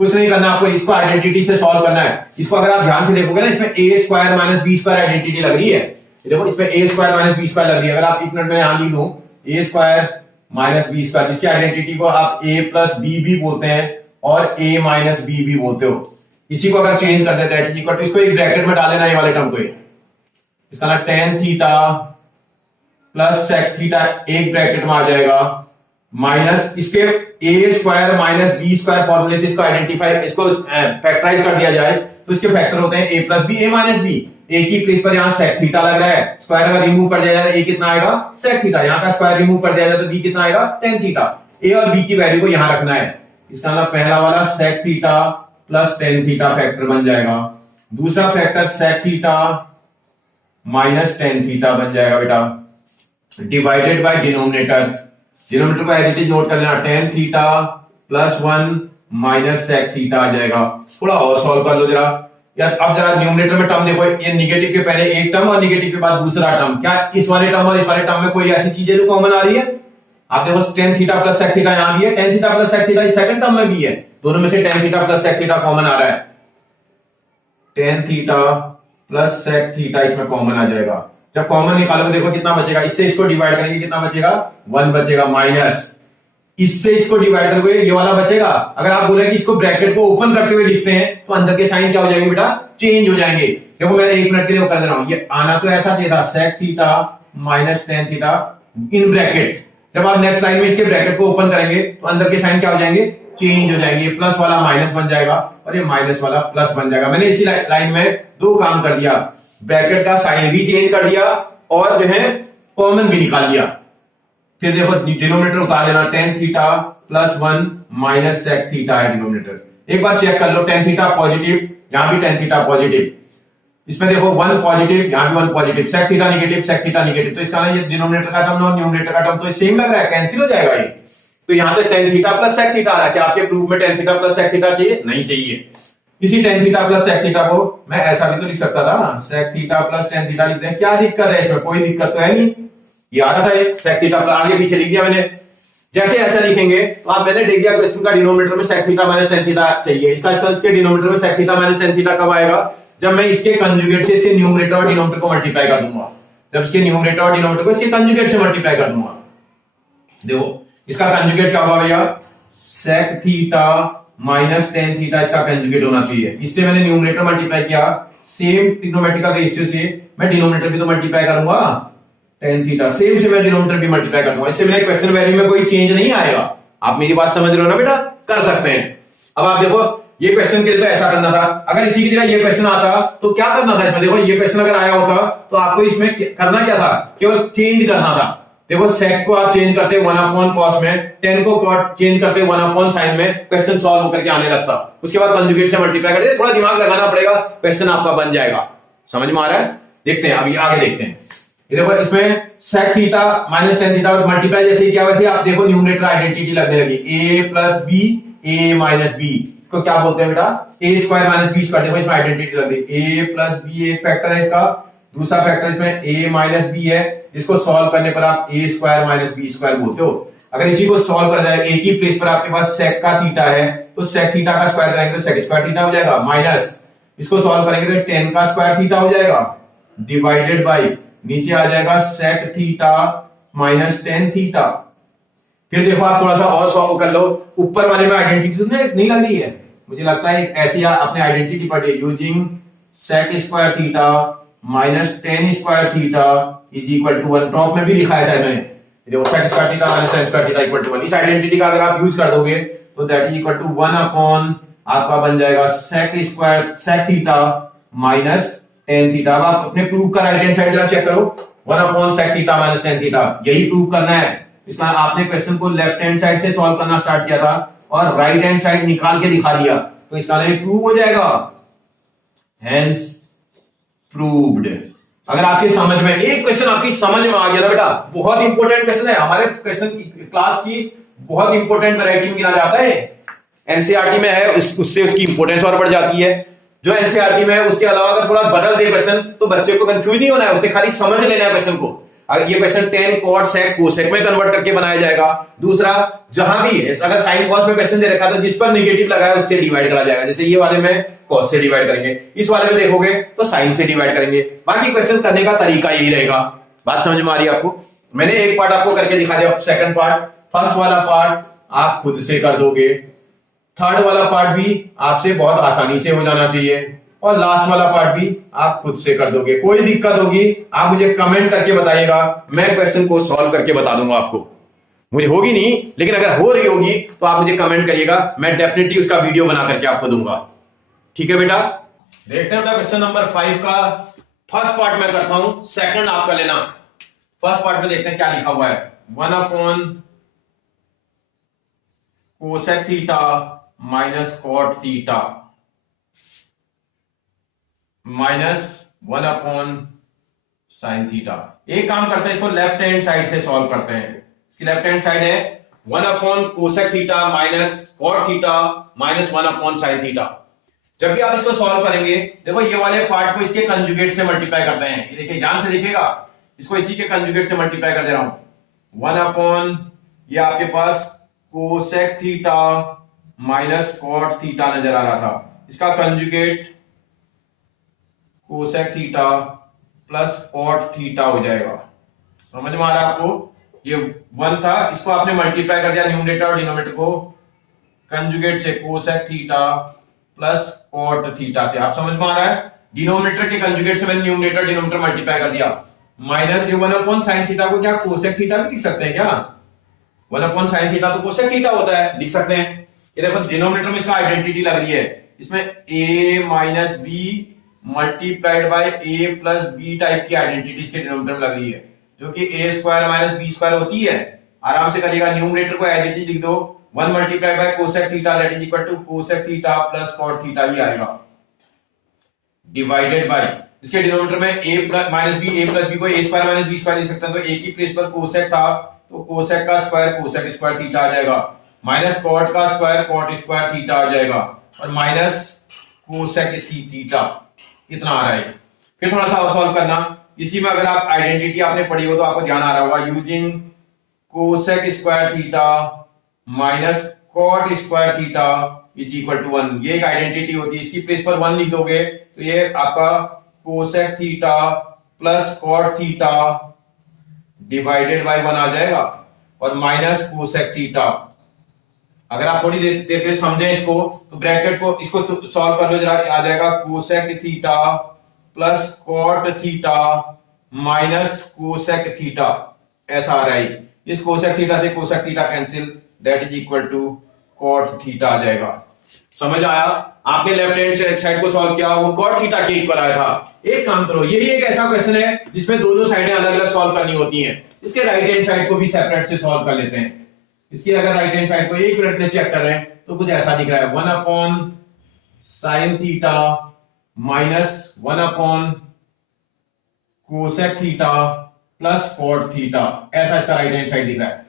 कुछ नहीं करना आपको, इसको आइडेंटिटी से सॉल्व करना है। इसको अगर आप ध्यान से देखोगे ना, इसमें A square minus B square identity लग रही है, देखो इसमें A square minus B square लग रही है। अगर आप एक मिनट में यहां लिख दो ए स्क्वायर माइनस बी स्क्वायर, जिसकी आइडेंटिटी को आप ए प्लस बी भी बोलते हैं और ए माइनस बी भी बोलते हो, इसी को अगर चेंज कर देते हैं तो इसको एक ब्रैकेट में डाल देना ये वाले टर्म को, इसका ना tan theta plus sec theta एक ब्रैकेट में आ जाएगा, माइनस इसके a square minus B square फॉर्मूले से इसको आइडेंटिफाई, इसको फैक्टराइज कर दिया जाए तो इसके फैक्टर होते हैं ए plus B A minus B. ए की प्लेस पर यहां सेक थीटा लग रहा है, स्क्वायर अगर रिमूव कर दिया जाए ए कितना आएगा सेक थीटा, यहां का स्क्वायर रिमूव कर दिया जाए तो बी कितना आएगा टेन थीटा। ए और बी की वैल्यू को यहां रखना है, इसका मतलब पहला वाला sec theta plus tan theta factor बन जाएगा, दूसरा factor sec theta minus tan theta बन जाएगा बेटा, डिवाइडेड बाय डिनोमिनेटर, डिनोमिनेटर को एज इट इज नोट कर लेना, tan theta plus 1 minus sec theta आ जाएगा। थोड़ा और सॉल्व कर लो जरा यार। अब जरा न्यूमरेटर में टर्म देखो, ये निगेटिव के पहले एक टर्म और निगेटिव के बाद दूसरा टर्म, क्या इस वाले टर्म और इस वाले टर्म में कोई ऐसी चीज है जो कॉमन आ रही है? आप देखो tan theta plus sec theta यहां भी है, tan theta plus sec theta इस सेकंड टर्म में भी है, दोनों में से tan theta plus sec theta common आ रहा है, tan theta plus sec theta इसमें कॉमन आ जाएगा। जब कॉमन निकालोगे देखो कितना बचेगा, इससे इसको डिवाइड करेंगे कितना बचेगा 1 बचेगा, माइनस इससे इसको डिवाइड करोगे ये वाला बचेगा। अगर आप बोले कि इसको ब्रैकेट को ओपन करते हुए लिखते हैं तो अंदर के साइन क्या हो जाएंगे बेटा चेंज हो जाएंगे। देखो मैं एक मिनट के लिए कर दे रहा हूं, ये आना तो ऐसा चाहिए था sec theta minus tan theta in bracket, जब आप नेक्स्ट लाइन में इसके ब्रैकेट को ओपन करेंगे तो अंदर के साइन क्या हो जाएंगे चेंज हो जाएंगे, प्लस वाला माइनस बन जाएगा और ये माइनस वाला प्लस बन जाएगा। मैंने इसी लाइन में दो काम कर दिया, ब्रैकेट का साइन भी चेंज कर दिया और जो है कॉमन भी निकाल लिया। फिर देखो डिनोमिनेटर उतार देना, tan theta plus 1 minus sec theta है डिनोमिनेटर। एक बार चेक कर लो, टेन थीटा पॉजिटिव, यहां भी टेन थीटा पॉजिटिव, इसमें देखो 1 पॉजिटिव यहां भी 1 positive, sec theta negative sec theta negative, तो इसका ये डिनोमिनेटर का टर्म और न्यूमरेटर का टर्म तो सेम लग रहा है, कैंसिल हो जाएगा ये। तो यहां से tan theta plus sec theta आ रहा है, क्या आपके प्रूफ में tan theta plus sec theta चाहिए? नहीं चाहिए। इसी tan theta plus sec theta को मैं ऐसा भी तो लिख सकता था, sec theta plus tan theta लिखते हैं, क्या दिक्कत है इसमें? कोई दिक्कत तो है नहीं, ये आ रहा था ये सेक थीटा प्लस, आगे पीछे लिख दिया मैंने। जैसे ऐसा लिखेंगे तो आप मैंने देख दिया क्वेश्चन का डिनोमिनेटर में sec theta minus tan theta चाहिए, इसके डिनोमिनेटर में sec theta minus tan theta कब आएगा? जब मैं इसके कंजुगेट से इसके न्यूमरेटर और डिनोमिनेटर को मल्टीप्लाई कर दूंगा, जब इसके न्यूमरेटर और डिनोमिनेटर को इसके कंजुगेट से मल्टीप्लाई कर दूंगा। देखो इसका कंजुगेट क्या होगा भैया, sec theta minus tan theta इसका कंजुगेट होना चाहिए। इससे मैंने न्यूमरेटर मल्टीप्लाई किया, सेम ट्रिग्नोमेट्रिकल रेशियो से मैं डिनोमिनेटर भी तो मल्टीप्लाई करूंगा, टेन थीटा सेम से मैं डिनोमिनेटर भी मल्टीप्लाई करूंगा, इससे मेरे क्वेश्चन वैल्यू में कोई चेंज नहीं आएगा। आप मेरी बात समझ रहे हो ना बेटा? कर सकते हैं। अब आप देखो ये क्वेश्चन के लिए तो ऐसा करना था, अगर इसी की जगह ये क्वेश्चन आता तो क्या करना था इसमें? देखो ये क्वेश्चन अगर आया होता तो आपको इसमें करना क्या था, केवल चेंज करना था। देखो सेक को आप चेंज करते 1 अपॉन कॉस में, टेन को कॉट चेंज करते 1 अपॉन साइन में, क्वेश्चन सॉल्व होकर के आने लगता। उसके बाद कंजुगेट से मल्टीप्लाई करते, थोड़ा दिमाग लगाना पड़ेगा, क्वेश्चन आपका बन जाएगा। समझ में आ रहा है? देखते हैं अभी आगे देखते हैं। ये देखो इसमें sec theta minus tan theta और मल्टीप्लाई जैसे किया वैसे आप देखो न्यूमरेटर आइडेंटिटी लगने लगी, A plus B A minus B को क्या बोलते हैं बेटा? A square minus B square. देखो इसमें आइडेंटिटी लग रही, ए प्लस बी एक फैक्टर है इसका, दूसरा फैक्टर इसमें ए माइनस बी है, इसको सॉल्व करने पर आप ए स्क्वायर माइनस बी स्क्वायर बोलते हो। अगर इसी को सॉल्व कर जाए, ए की प्लेस पर आपके पास सेक का थीटा है तो सेक थीटा का स्क्वायर करेंगे तो सेक स्क्वायर थीटा हो जाएगा, माइनस इसको सॉल्व करेंगे तो टेन का स्क्वायर थीटा हो जाएगा, डिवाइडेड बाई नीचे आ जाएगा sec theta minus tan theta. फिर देखो आप थोड़ा सा और सॉल्व कर लो, ऊपर वाले में आइडेंटिटी तो नहीं लग रही है, मुझे लगता है ऐसी अपने आइडेंटिटी पढ़िए, using sec square theta minus tan square theta is equal to 1। Top में भी लिखा है शायद मैंने, देखो sec square theta minus tan square theta equal to 1। इस आइडेंटिटी का अगर आप यूज कर दोगे तो that is equal to 1 upon आपका बन जाएगा sec square sec theta minus tan theta. अब आप अपने प्रूफ का राइट हैंड साइड जरा चेक करो, 1 upon sec theta minus tan theta, यही प्रूव करना है। इसका आपने क्वेश्चन को लेफ्ट हैंड साइड से सॉल्व करना स्टार्ट किया था और राइट हैंड साइड निकाल के दिखा दिया, तो इसका ये प्रूव हो जाएगा, हेंस प्रूव्ड। अगर आपकी समझ में एक क्वेश्चन आपकी समझ में आ गया ना बेटा, बहुत इंपॉर्टेंट क्वेश्चन है, हमारे क्वेश्चन क्लास की बहुत इंपॉर्टेंट वैरायटी में गिना जाता है। एनसीईआरटी में है उससे उसकी इंपॉर्टेंस और बढ़ जाती है। जो एनसीईआरटी में है उसके अलावा अगर थोड़ा बदल दे क्वेश्चन तो बच्चे को कंफ्यूज नहीं होना है, उसने खाली समझ लेना है क्वेश्चन को। अगर ये question tan cot sec cosec में कन्वर्ट करके बनाया जाएगा। दूसरा, जहां भी अगर साइन कॉस में क्वेश्चन दे रखा है तो जिस पर नेगेटिव लगा है उससे डिवाइड करा जाएगा। जैसे ये वाले में कॉस से डिवाइड करेंगे, इस वाले में देखोगे तो साइन से डिवाइड करेंगे। बाकी क्वेश्चन करने का तरीका यही रहेगा। बात समझ में आ रही है आपको? मैंने एक पार्ट आपको करके दिखा दिया, सेकंड पार्ट। फर्स्ट वाला पार्ट आप खुद से कर दोगे, थर्ड वाला पार्ट भी आपसे बहुत आसानी से हो जाना चाहिए, और लास्ट वाला पार्ट भी आप खुद से कर दोगे। कोई दिक्कत होगी आप मुझे कमेंट करके बताइएगा, मैं क्वेश्चन को सॉल्व करके बता दूंगा आपको। मुझे होगी नहीं, लेकिन अगर हो रही होगी तो आप मुझे कमेंट करिएगा, मैं डेफिनेटली उसका वीडियो बना करके आपको दूंगा। ठीक है बेटा, देखते हैं बेटा क्वेश्चन नंबर 5 का फर्स्ट पार्ट मैं करता हूं, सेकंड आपका लेना। फर्स्ट पार्ट में देखते हैं क्या लिखा हुआ है। 1 cosec theta minus cot theta minus 1 sin theta. एक काम करते हैं, इसको लेफ्ट हैंड साइड से सॉल्व करते हैं। इसकी लेफ्ट हैंड साइड है 1 cosec theta minus cot theta minus 1 sin theta. जब भी आप इसको सॉल्व करेंगे, देखो ये वाले पार्ट को इसके कंजुगेट से मल्टीप्लाई करते हैं। ये देखिए, ध्यान से देखिएगा, इसको इसी के कंजुगेट से मल्टीप्लाई कर दे रहा हूं। 1 ये आपके पास cosec theta minus cot theta नजर आ रहा था, इसका conjugate cosec theta plus cot theta हो जाएगा। समझ में आ रहा है आपको? ये 1 था, इसको आपने मल्टीप्लाई कर दिया न्यूमरेटर और डिनोमिनेटर को कंजुगेट से cosec theta plus cot theta से। आप समझ में आ रहा है? डिनोमिनेटर के कंजुगेट से मैंने न्यूमरेटर डिनोमिनेटर मल्टीप्लाई कर दिया। माइनस ये 1 sin थीटा को क्या cosec थीटा भी लिख सकते हैं क्या? 1 sin थीटा तो cosec थीटा होता है, लिख सकते हैं। ये देखो डिनोमिनेटर में इसका आइडेंटिटी लग रही है, इसमें a minus B multiplied by a plus B type की आइडेंटिटी इसके डिनोमिनेटर में लग रही है, जो कि a square minus B square होती है। आराम से करिएगा, न्यूमरेटर को एज इट इज लिख दो, 1 multiplied by cosec theta that is equal to cosec theta plus cot theta ही आएगा, डिवाइडेड बाय इसके डिनोमिनेटर में a plus minus B, a plus B को a square minus B square लिख सकते हैं, तो a की प्लेस पर cosec था तो cosec का स्क्वायर cosec स्क्वायर थीटा आ जाएगा, माइनस cot का स्क्वायर cot स्क्वायर थीटा आ जाएगा, और माइनस cosec थीटा इतना आ रहा है। फिर थोड़ा सा और सॉल्व करना। इसी में अगर आप आइडेंटिटी आपने पढ़ी हो तो आपको ध्यान आ रहा होगा, using cosec square theta minus cot square theta is equal to 1। ये एक आइडेंटिटी होती है, इसकी प्लेस पर 1 लिख दोगे तो ये आपका cosec theta plus cot theta divided bye 1 आ जाएगा, और माइनस cosec थीटा। अगर आप थोड़ी देर से समझें इसको तो ब्रैकेट को इसको सॉल्व कर लो जरा, आ जाएगा cosec theta plus cot theta minus cosec theta, ऐसा आ रहा है। इस cosec थीटा से cosec theta cancel, that is equal to cot theta आ जाएगा। समझ आया? आपने लेफ्ट हैंड साइड को सॉल्व किया, वो cot थीटा के इक्वल आया था। एक काम करो, ये भी एक ऐसा क्वेश्चन है जिसमें दोनों साइडें अलग अलग सॉल्व करनी होती हैं। इसके राइट हैंड साइड को भी सेपरेट से सॉल्व कर लेते हैं। इसकी अगर राइट हैंड साइड को एक मिनट में चेक करें तो कुछ ऐसा दिख रहा है, 1 sin theta minus 1 cosec theta plus cot theta, ऐसा इसका राइट हैंड साइड दिख रहा है।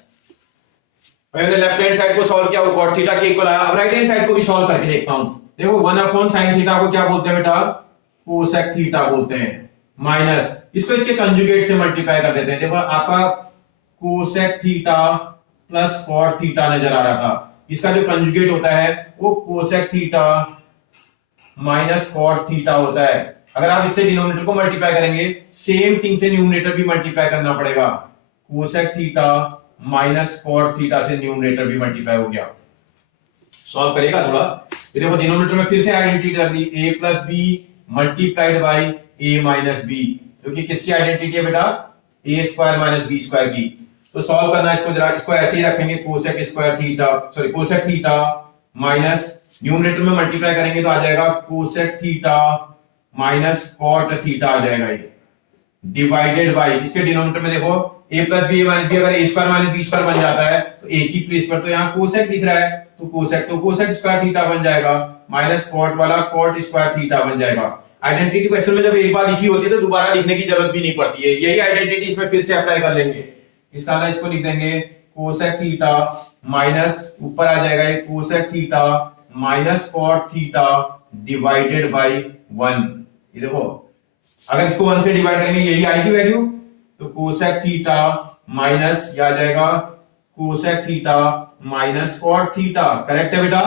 मैंने लेफ्ट हैंड साइड को सॉल्व किया, वो cot थीटा के इक्वल आया। अब राइट हैंड साइड को भी सॉल्व करके देखता हूं। देखो 1 sin थीटा को क्या बोलते हैं बेटा? cosec थीटा बोलते हैं, माइनस इसको इसके कंजुगेट से मल्टीप्लाई कर देते हैं। देखो आपका cosec theta plus cot theta नजर आ रहा था, इसका जो कंजुगेट होता है वो cosec theta minus cot theta होता है। अगर आप इससे डिनोमिनेटर को मल्टीप्लाई करेंगे, सेम थिंग से न्यूमरेटर भी मल्टीप्लाई करना पड़ेगा, cosec theta minus cot theta से न्यूमरेटर भी मल्टीप्लाई हो गया। सॉल्व करेगा थोड़ा, ये देखो डिनोमिनेटर में फिर से आइडेंटिटी रख दी, a plus B multiplied by a minus B, क्योंकि किसकी आइडेंटिटी है बेटा? a square minus B square की। तो सॉल्व करना इसको जरा, इसको ऐसे ही रखेंगे, cosec square theta sorry cosec theta minus numerator में मल्टीप्लाई करेंगे तो आ जाएगा cosec theta minus cot theta आ जाएगा, ये डिवाइडेड बाय इसके डिनोमिनेटर में देखो a plus B minus B, अगर a square minus B square बन जाता है तो a की प्लेस पर तो यहाँ cosec दिख रहा है, तो cosec स्क्वायर थीटा बन जाएगा, माइनस cot वाला cot स्क्वायर थीटा बन जाएगा। आइडेंटिटी क्वेश्चन में जब एक बार लिखी होती है तो दोबारा लिखने की जरूरत भी नहीं पड़ती है, यही आइडेंटिटी इसमें फिर से अप्लाई कर लेंगे। इसका इसको लिख देंगे कोसेक थीटा माइनस ऊपर आ जाएगा ये cosec theta minus cot theta divided by 1। ये देखो अगर इसको 1 से डिवाइड करेंगे यही आएगी वैल्यू, तो कोसेक थीटा माइनस या आ जाएगा cosec theta minus cot theta. Correct है बेटा।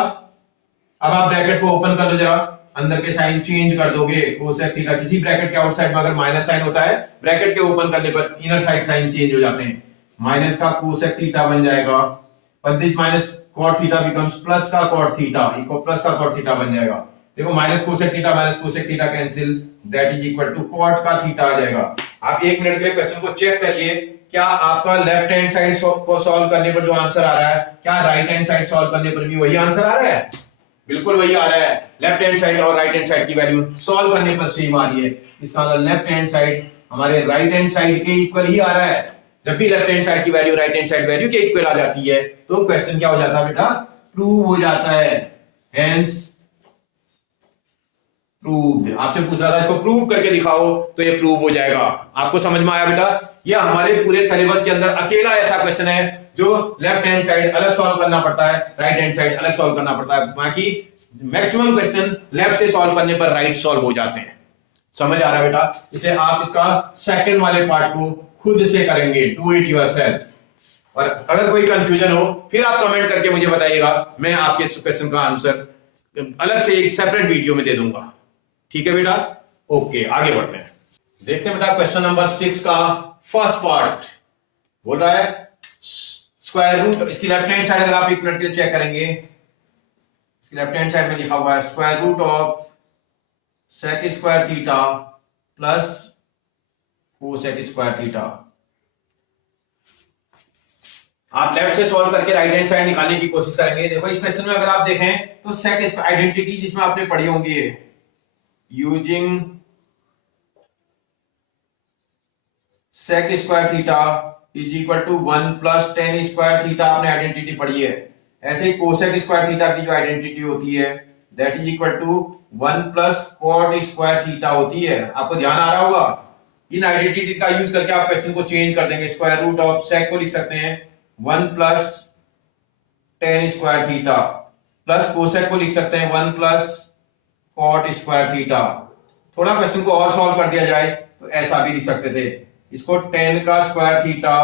अब आप ब्रैकेट को ओपन कर लो जरा, अंदर के साइन चेंज कर दोगे। कोसेक थीटा किसी ब्रैकेट के आउटसाइड में अगर माइनस साइन होता है, ब्रैकेट के ओपन करने पर इनर साइड साइन चेंज हो जाते हैं। माइनस का कोसेक थीटा बन जाएगा, पर this minus cot theta becomes plus का कॉट थीटा, इक्वल प्लस का कॉट थीटा बन जाएगा। देखो minus cosec theta cancel, that is equal to cot का थीटा आ जाएगा। आप 1 मिनट के क्वेश्चन को चेक करिए, क्या आपका लेफ्ट हैंड साइड को सॉल्व करने पर जो आंसर आ रहा है, क्या राइट हैंड साइड सॉल्व करने पर भी वही आंसर आ रहा है? बिल्कुल वही आ रहा है। लेफ्ट हैंड साइड और राइट हैंड साइड की वैल्यू सॉल्व करने पर सेम आ रही है। इसका मतलब लेफ्ट हैंड साइड हमारे राइट हैंड साइड के इक्वल ही आ रहा है। जब भी लेफ्ट हैंड साइड की value right hand side value के इक्वल आ जाती है तो क्वेश्चन क्या हो जाता है बेटा? प्रूव हो जाता है। Hence proved. आपसे पूछ रहा था इसको प्रूव करके दिखाओ, तो ये प्रूव हो जाएगा। आपको समझ में आया बेटा? ये हमारे पूरे सिलेबस के अंदर अकेला ऐसा क्वेश्चन है जो लेफ्ट हैंड साइड अलग सॉल्व करना पड़ता है, राइट हैंड साइड अलग सॉल्व करना पड़ता है। बाकी मैक्सिमम क्वेश्चन लेफ्ट से सॉल्व करने पर राइट सॉल्व हो जाते हैं। समझ आ रहा है बेटा? इसे आप इसका सेकंड वाले पार्ट को खुद से करेंगे, डू इट योरसेल्फ। और अगर कोई कंफ्यूजन हो फिर आप कमेंट करके मुझे बताइएगा, मैं आपके क्वेश्चन का आंसर अलग से एक सेपरेट वीडियो में दे दूंगा। ठीक है बेटा? ओके, आगे बढ़ते हैं। देखते हैं बेटा क्वेश्चन नंबर 6 का फर्स्ट पार्ट। बोल रहा है स्क्वायर रूट, इसकी लेफ्ट हैंड साइड अगर आप 1 मिनट के लिए चेक करेंगे, इसकी लेफ्ट हैंड साइड में लिखा हुआ है square root of sec square theta plus cosec square theta. आप लेफ्ट से सॉल्व करके राइट हैंड साइड निकालने की कोशिश करेंगे। देखो इस क्वेश्चन में अगर आप देखें तो सेक आइडेंटिटी जिसमें आपने पढ़ी होंगी, using sec square theta is equal to 1 plus tan square theta, आपने आइडेंटिटी पढ़ी है। ऐसे ही कोसेक स्क्वायर थीटा की जो आइडेंटिटी होती है that is equal to 1 plus cot square theta होती है। आपको ध्यान आ रहा होगा? इन आइडेंटिटी का यूज करके आप क्वेश्चन को चेंज कर देंगे। स्क्वायर रूट ऑफ सेक को लिख सकते हैं 1 plus tan square theta, plus cosec को लिख सकते हैं 1 प्लस कॉट स्क्वायर थीटा। थोड़ा क्वेश्चन को और सॉल्व कर दिया जाए तो ऐसा भी लिख सकते थे, इसको टेन का स्क्वायर थीटा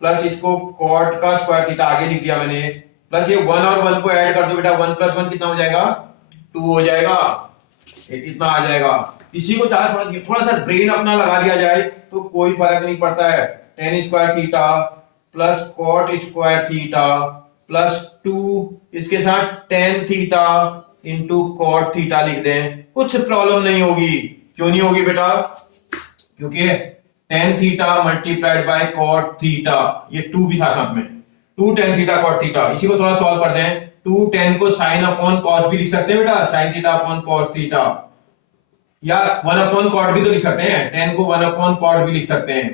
प्लस इसको कॉट का स्क्वायर थीटा आगे लिख दिया मैंने, प्लस ये 1 और 1 को ऐड कर दो बेटा, 1 प्लस 1 कितना हो जाएगा? 2 हो जाएगा। इतना आ जाएगा। इसी को चाहे थोड़ा सा ब्रेन अपना लगा दिया जाए तो कोई फर्क नहीं पड़ता है। Tan square theta plus cot square theta plus 2, इसके साथ tan theta into cot theta लिख दें, कुछ प्रॉब्लम नहीं होगी। क्यों नहीं होगी बेटा? क्योंकि tan theta multiplied by cot theta, ये 2 भी था साथ में, 2 टेन थीटा कॉट थीटा। इसी को थोड़ा सॉल्व कर दें, 2 टेन को साइन अपॉन कॉस भी लिख सकते हैं बेटा, sign theta upon cos theta, या 1 अपॉन कॉट भी तो लिख सकते हैं, 10 को 1 अपॉन कॉट भी लिख सकते हैं,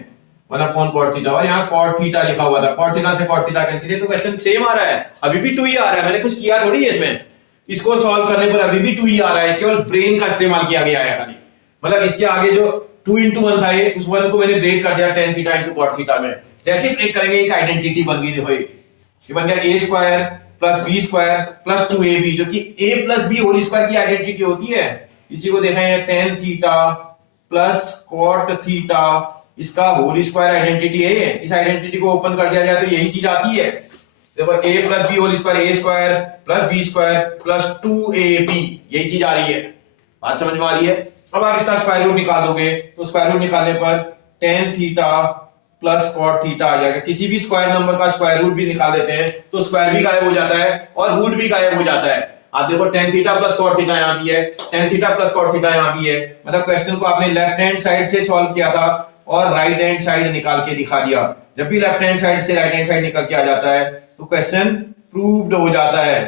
1 अपॉन कॉट थीटा। और यहाँ कॉट थीटा लिखा हुआ था, कॉट थीटा से कॉट थीटा कैंसिल है तो क्वेश्चन सेम आ रहा है, अभी भी 2 ही आ रहा है। मैंने कुछ किया थोड़ी है इसमें, इसको सॉल्व करने पर अभी भी 2 ही आ रहा है, केवल ब्रेन का इस्तेमाल किया गया है खाली। मतलब इसके आगे जो 2 into 1 था, ये उस 1 को मैंने ब्रेक कर दिया tan theta into cot theta में। जैसे ब्रेक करेंगे एक आइडेंटिटी बन गई। देखो ये बन गया A square plus B square plus 2ab, जो कि a plus B whole square की आइडेंटिटी होती है। इसी को देखें tan theta plus cot theta, इसका होल स्क्वायर आइडेंटिटी है। इस आइडेंटिटी को ओपन कर दिया जाए तो यही चीज आती है। देखो a plus B whole square, A square plus B square plus 2ab, यही चीज आ रही है। बात समझ में आ रही है? अब आप इसका स्क्वायर रूट निकाल दोगे तो स्क्वायर रूट निकालने पर tan theta plus cot theta आ जाएगा। किसी भी स्क्वायर नंबर का स्क्वायर रूट भी निकाल देते हैं तो स्क्वायर भी गायब हो जाता है और रूट भी गायब हो जाता है। आप देखो tan theta plus cot theta यहाँ भी है, tan theta plus cot theta यहाँ भी है। मतलब क्वेश्चन को आपने लेफ्ट हैंड साइड से सॉल्व किया था और राइट हैंड साइड निकाल के दिखा दिया। जब भी लेफ्ट हैंड साइड से राइट हैंड साइड निकल के आ जाता है तो क्वेश्चन प्रूव्ड हो जाता है।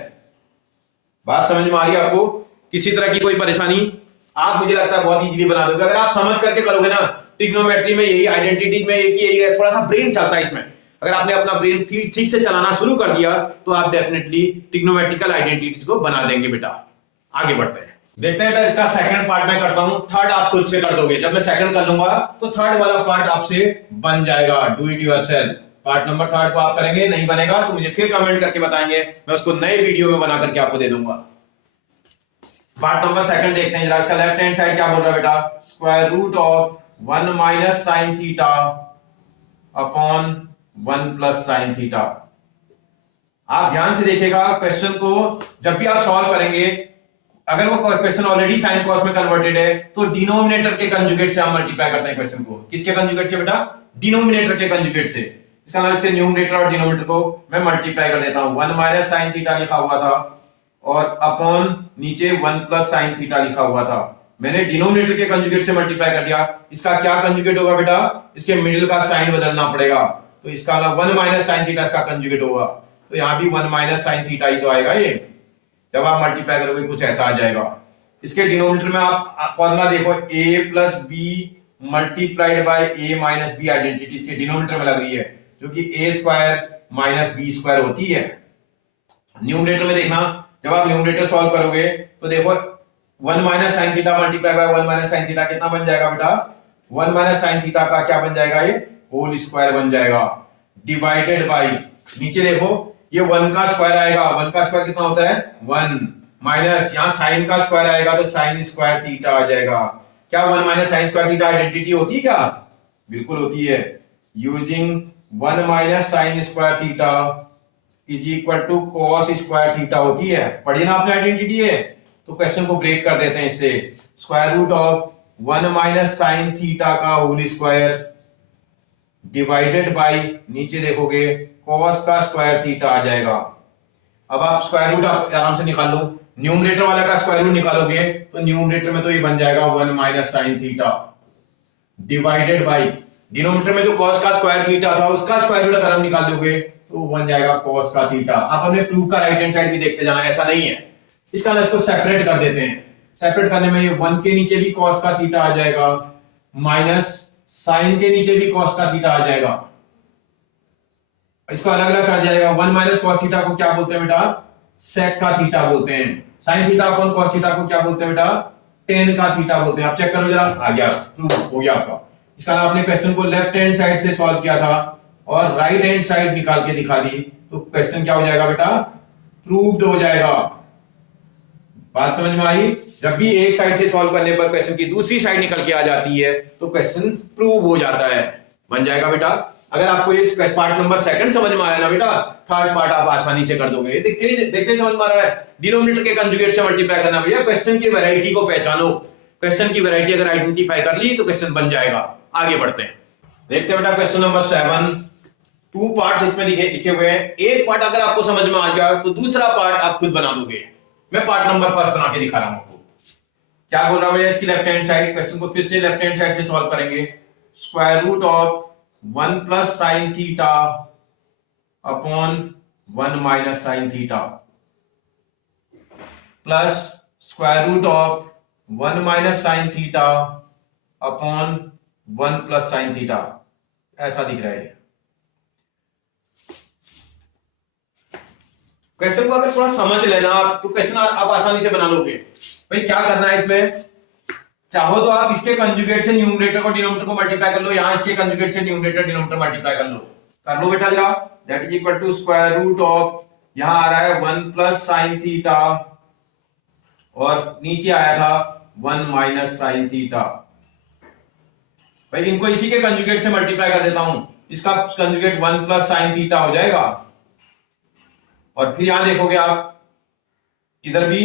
बात समझ में आ रही है आपको? किसी तरह की कोई परेशानी? आप मुझे लगता है बहुत इजीली बना दोगे अगर आप समझ करके करोगे ना। ट्रिग्नोमेट्री में यही, आइडेंटिटी में यही है, थोड़ा सा ब्रेन चलता है इसमें। अगर आपने अपना ब्रेन ठीक से चलाना शुरू कर दिया तो आप डेफिनेटली ट्रिग्नोमेट्रिकल आइडेंटिटीज को बना देंगे बेटा। आगे बढ़ते हैं, देखते हैं बेटा इसका सेकंड पार्ट मैं करता हूं, थर्ड आप खुद से कर दोगे। जब मैं सेकंड कर लूंगा तो थर्ड वाला पार्ट आपसे बन जाएगा, do it yourself. Part number third को आप करेंगे, नहीं बनेगा तो मुझे फिर कमेंट करके बताएंगे, मैं उसको नए वीडियो में बना करके आपको दे दूंगा। पार्ट नंबर सेकंड देखते हैं जरा। इसका लेफ्ट हैंड साइड क्या बोल रहा है बेटा, square root of 1 minus sine theta upon 1 plus sine theta. आप ध्यान से देखिएगा क्वेश्चन को, जब भी आप सॉल्व करेंगे, अगर वो क्वेश्चन ऑलरेडी साइन कॉस में कन्वर्टेड है तो डिनोमिनेटर के कंजुगेट से हम मल्टीप्लाई करते हैं क्वेश्चन को। किसके कंजुगेट से बेटा, डिनोमिनेटर के कंजुगेट से। इसका नाम, इसके न्यूमरेटर और डिनोमिनेटर को मैं मल्टीप्लाई कर देता हूं। 1 माइनस साइन थीटा लिखा हुआ था और अपॉन नीचे 1 प्लस साइन थीटा लिखा हुआ था। मैंने डिनोमिनेटर के कंजुगेट से मल्टीप्लाई कर दिया। इसका क्या कंजुगेट होगा बेटा, इसके मिडिल का साइन बदलना पड़ेगा, तो इसका 1 माइनस साइन थीटा इसका कंजुगेट होगा। तो यहां भी 1 माइनस साइन थीटा ही तो आएगा। ये जब आप मल्टीप्लाई करोगे कुछ ऐसा आ जाएगा। इसके डिनोमिनेटर में आप फॉर्मूला देखो, a plus B multiplied by a minus B, identity इसके डिनोमिनेटर में लग रही है, जो कि a square minus B square होती है। न्यूमरेटर में देखना, जब आप न्यूमरेटर सॉल्व करोगे तो देखो 1 minus sine theta multiply by 1 minus sine theta कितना बन जाएगा बेटा, 1 माइनस साइन थीटा का क्या बन जाएगा, ये होल स्क्वायर बन जाएगा, डिवाइडेड बाय, नीचे देखो ये 1 का स्क्वायर आएगा। 1 का स्क्वायर कितना होता है 1, माइनस यहां साइन का स्क्वायर आएगा तो साइन स्क्वायर थीटा आ जाएगा। क्या 1 minus sine square theta identity होती है क्या, बिल्कुल होती है। Using 1 minus sine square theta is equal to cos square theta होती है। पढ़िए ना आपने आइडेंटिटी है, तो क्वेश्चन को ब्रेक कर देते हैं इससे। Square root of 1 minus sine theta का होल स्क्वायर डिवाइडेड बाय, नीचे देखोगे कॉस का स्क्वायर थीटा आ जाएगा। अब आप स्क्वायर रूट आराम से निकाल लो, न्यूमरेटर वाला का स्क्वायर रूट निकालोगे तो न्यूमरेटर में तो ये बन जाएगा 1 minus sine theta divided by, denominator में जो कॉस का स्क्वायर थीटा था उसका स्क्वायर रूट अगर हम निकाल दोगे तो बन जाएगा कॉस का थीटा। आप अपने प्रूफ का राइट हैंड साइड भी देखते जाना, ऐसा नहीं है। इसका ना इसको सेपरेट कर देते हैं, सेपरेट करने में ये 1 के नीचे भी कॉस का थीटा आ जाएगा, माइनस साइन के नीचे भी कॉस का थीटा आ जाएगा। इसको अलग अलग कर जाएगा। 1 माइनस कॉस थीटा को क्या बोलते हैं बेटा, सेक का थीटा बोलते हैं। Sign theta upon cos theta को क्या बोलते हैं बेटा, टेन का थीटा बोलते हैं। आप चेक करो जरा, आ गया, प्रूफ हो गया आपका। इसका आपने क्वेश्चन को लेफ्ट हैंड साइड से सॉल्व किया था और राइट हैंड साइड निकाल के दिखा दी, तो क्वेश्चन क्या हो जाएगा बेटा, प्रूव्ड हो जाएगा। बात समझ में आई। जब भी एक साइड से सॉल्व करने पर क्वेश्चन की दूसरी साइड निकल के आ जाती है तो क्वेश्चन प्रूव हो जाता है, बन जाएगा बेटा। अगर आपको इस पार्ट नंबर सेकंड समझ में आया ना बेटा, थर्ड पार्ट आप आसानी से कर दोगे। देखते समझ में आ रहा है, डिनोमिनेटर के कंजुगेट से मल्टीप्लाई करना भैया। क्वेश्चन की वैरायटी को पहचानो, क्वेश्चन की वैरायटी अगर आइडेंटिफाई कर ली तो क्वेश्चन बन जाएगा। आगे बढ़ते हैं, देखते हैं बेटा क्वेश्चन नंबर 7। 2 पार्ट्स इसमें लिखे हुए हैं। एक पार्ट अगर आपको समझ में आ गया तो दूसरा पार्ट आप खुद बना दोगे। मैं पार्ट नंबर 1 बना के दिखा रहा हूं आपको। क्या बोल रहा हूं, इसकी लेफ्ट हैंड साइड, क्वेश्चन को फिर से लेफ्ट हैंड साइड से सॉल्व करेंगे। Square root of 1 plus sine theta upon 1 minus sine theta plus square root of 1 minus sine theta upon 1 plus sine theta, ऐसा दिख रहा है। क्वेश्चन को अगर थोड़ा समझ लेना आप तो क्वेश्चन आप आसानी से बना लोगे। भाई क्या करना है इसमें, चाहो तो आप इसके कंजुगेट से न्यूमरेटर को डिनोमिनेटर को मल्टीप्लाई कर लो, यहां इसके कंजुगेट से न्यूमरेटर डिनोमिनेटर मल्टीप्लाई कर लो बेटा जरा। That is equal to square root of, यहां आ रहा है 1 प्लस साइन थीटा और नीचे आया था 1 माइनस साइन थीटा। भाई इनको इसी के कंजुगेट से मल्टीप्लाई कर देता हूं, इसका कंजुगेट 1 प्लस साइन थीटा हो जाएगा। और फिर यहां देखोगे आप इधर भी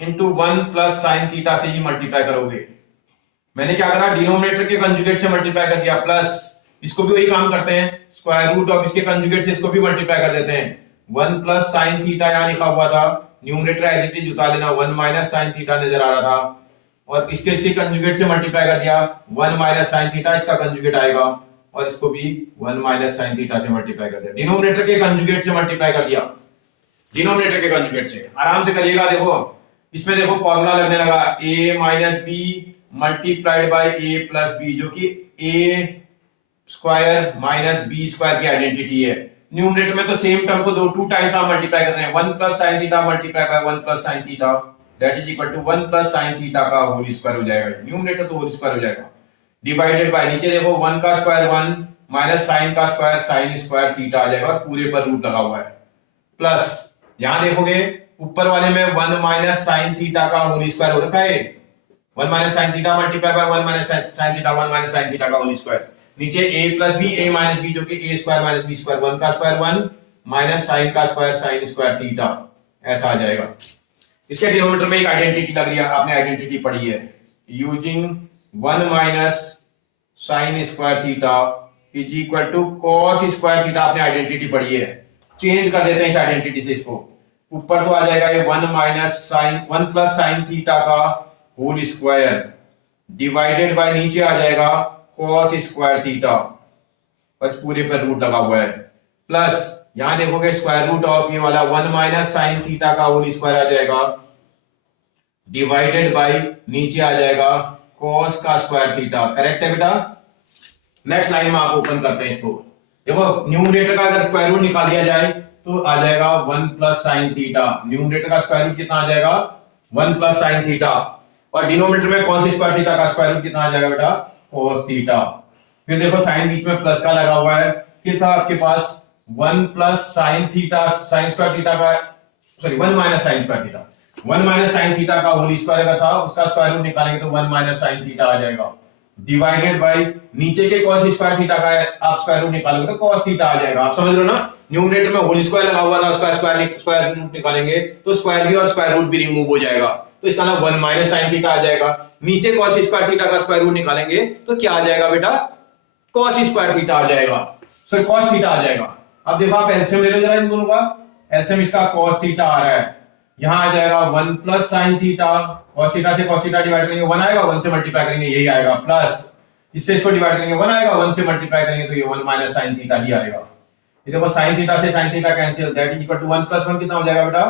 इंटू 1 प्लस साइन थीटा से ही मल्टीप्लाई करोगे। मैंने क्या करा, डिनोमिनेटर के कंजुगेट से मल्टीप्लाई कर दिया, प्लस इसको भी वही काम करते हैं, स्क्वायर रूट ऑफ इसके कंजुगेट से इसको भी मल्टीप्लाई कर देते हैं। 1 प्लस साइन थीटा यहां लिखा हुआ था, न्यूमरेटर एज इट इज उतार लेना, 1 माइनस साइन थीटा नजर आ रहा था और इसके इसी कंजुगेट से मल्टीप्लाई कर दिया, 1 माइनस साइन थीटा इसका कंजुगेट आएगा और इसको भी 1 माइनस साइन थीटा से मल्टीप्लाई कर दिया। डिनोमिनेटर के कंजुगेट से मल्टीप्लाई कर दिया, डिनोमिनेटर के कंजुगेट से। आराम से करिएगा, देखो इसमें देखो फॉर्मूला लगने लगा, a minus B multiplied by a plus B, जो कि a square minus B square की आइडेंटिटी है। न्यूमरेटर में तो सेम टर्म को 2 टाइम्स आप मल्टीप्लाई कर रहे हैं, 1 plus sine theta multiply by 1 plus sine theta, that is equal to 1 plus sine theta का होल स्क्वायर हो जाएगा। न्यूमरेटर तो होल स्क्वायर हो जाएगा, डिवाइडेड बाय, नीचे देखो 1 का स्क्वायर 1 माइनस साइन का स्क्वायर साइन स्क्वायर थीटा आ जाएगा और पूरे पर रूट लगा हुआ है, प्लस यहां देखोगे ऊपर वाले में 1 माइनस साइन थीटा का होल स्क्वायर हो रखा है, 1 minus sine theta multiply by 1 minus sine theta, 1 minus sine theta का होल स्क्वायर, नीचे a plus B, a minus B जो कि a square minus B square, 1 का स्क्वायर 1 माइनस साइन का स्क्वायर साइन स्क्वायर थीटा, ऐसा आ जाएगा। इसके डिनोमिनेटर में एक आइडेंटिटी लग रही है, आपने आइडेंटिटी पढ़ी है, using 1 minus sine square theta is equal to cos square theta, आपने आइडेंटिटी पढ़ी है। चेंज कर देते हैं इस आइडेंटिटी से, इसको ऊपर तो आ जाएगा ये 1 minus sine 1 plus sine theta का होल स्क्वायर डिवाइडेड बाय नीचे आ जाएगा कॉस स्क्वायर थीटा, बस पूरे पर रूट लगा हुआ है, प्लस यहां देखोगे स्क्वायर रूट ऑफ ये वाला 1 माइनस साइन थीटा का होल स्क्वायर आ जाएगा डिवाइडेड बाय नीचे आ जाएगा कॉस का स्क्वायर थीटा। करेक्ट है बेटा। नेक्स्ट लाइन में आप ओपन करते हैं इसको, देखो न्यूमरेटर का अगर स्क्वायर रूट निकाल दिया जाए तो आ जाएगा 1 प्लस साइन थीटा, न्यूमरेटर का स्क्वायर रूट कितना आ जाएगा 1 प्लस साइन थीटा, और डिनोमिनेटर में कॉस स्क्वायर थीटा का स्क्वायर रूट कितना आ जाएगा बेटा कॉस थीटा। फिर देखो साइन बीच में प्लस का लगा हुआ है, फिर था आपके पास 1 plus sine theta sine square theta का sorry 1 minus sine square theta, 1 minus sine theta का होल स्क्वायर का था, उसका स्क्वायर रूट निकालेंगे तो 1 माइनस साइन थीटा आ जाएगा डिवाइडेड बाय नीचे के cos स्क्वायर थीटा का आप स्क्वायर रूट निकालोगे तो cos थीटा आ जाएगा। आप समझ रहे हो ना, न्यूमरेटर में होल स्क्वायर लगा हुआ था, उसका स्क्वायर रूट निकालेंगे तो स्क्वायर भी और स्क्वायर रूट भी रिमूव हो जाएगा, तो इसका नाम 1 माइनस साइन थीटा आ जाएगा। नीचे cos स्क्वायर थीटा का स्क्वायर रूट निकालेंगे तो क्या आ जाएगा बेटा cos स्क्वायर थीटा आ जाएगा, सॉरी cos थीटा आ जाएगा। अब देखो आप एलसीएम ले लो जरा इन दोनों का, एलसीएम इसका cos थीटा आ रहा है, यहां आ जाएगा 1 plus sine theta, cos theta से cos थीटा डिवाइड करेंगे 1 आएगा, 1 से मल्टीप्लाई करेंगे यही आएगा, प्लस इससे इसको डिवाइड करेंगे 1 आएगा, 1 से मल्टीप्लाई करेंगे तो ये 1 माइनस साइन थीटा ही आएगा। ये देखो साइन थीटा से sine theta cancel, that is equal to 1 plus 1 कितना हो जाएगा बेटा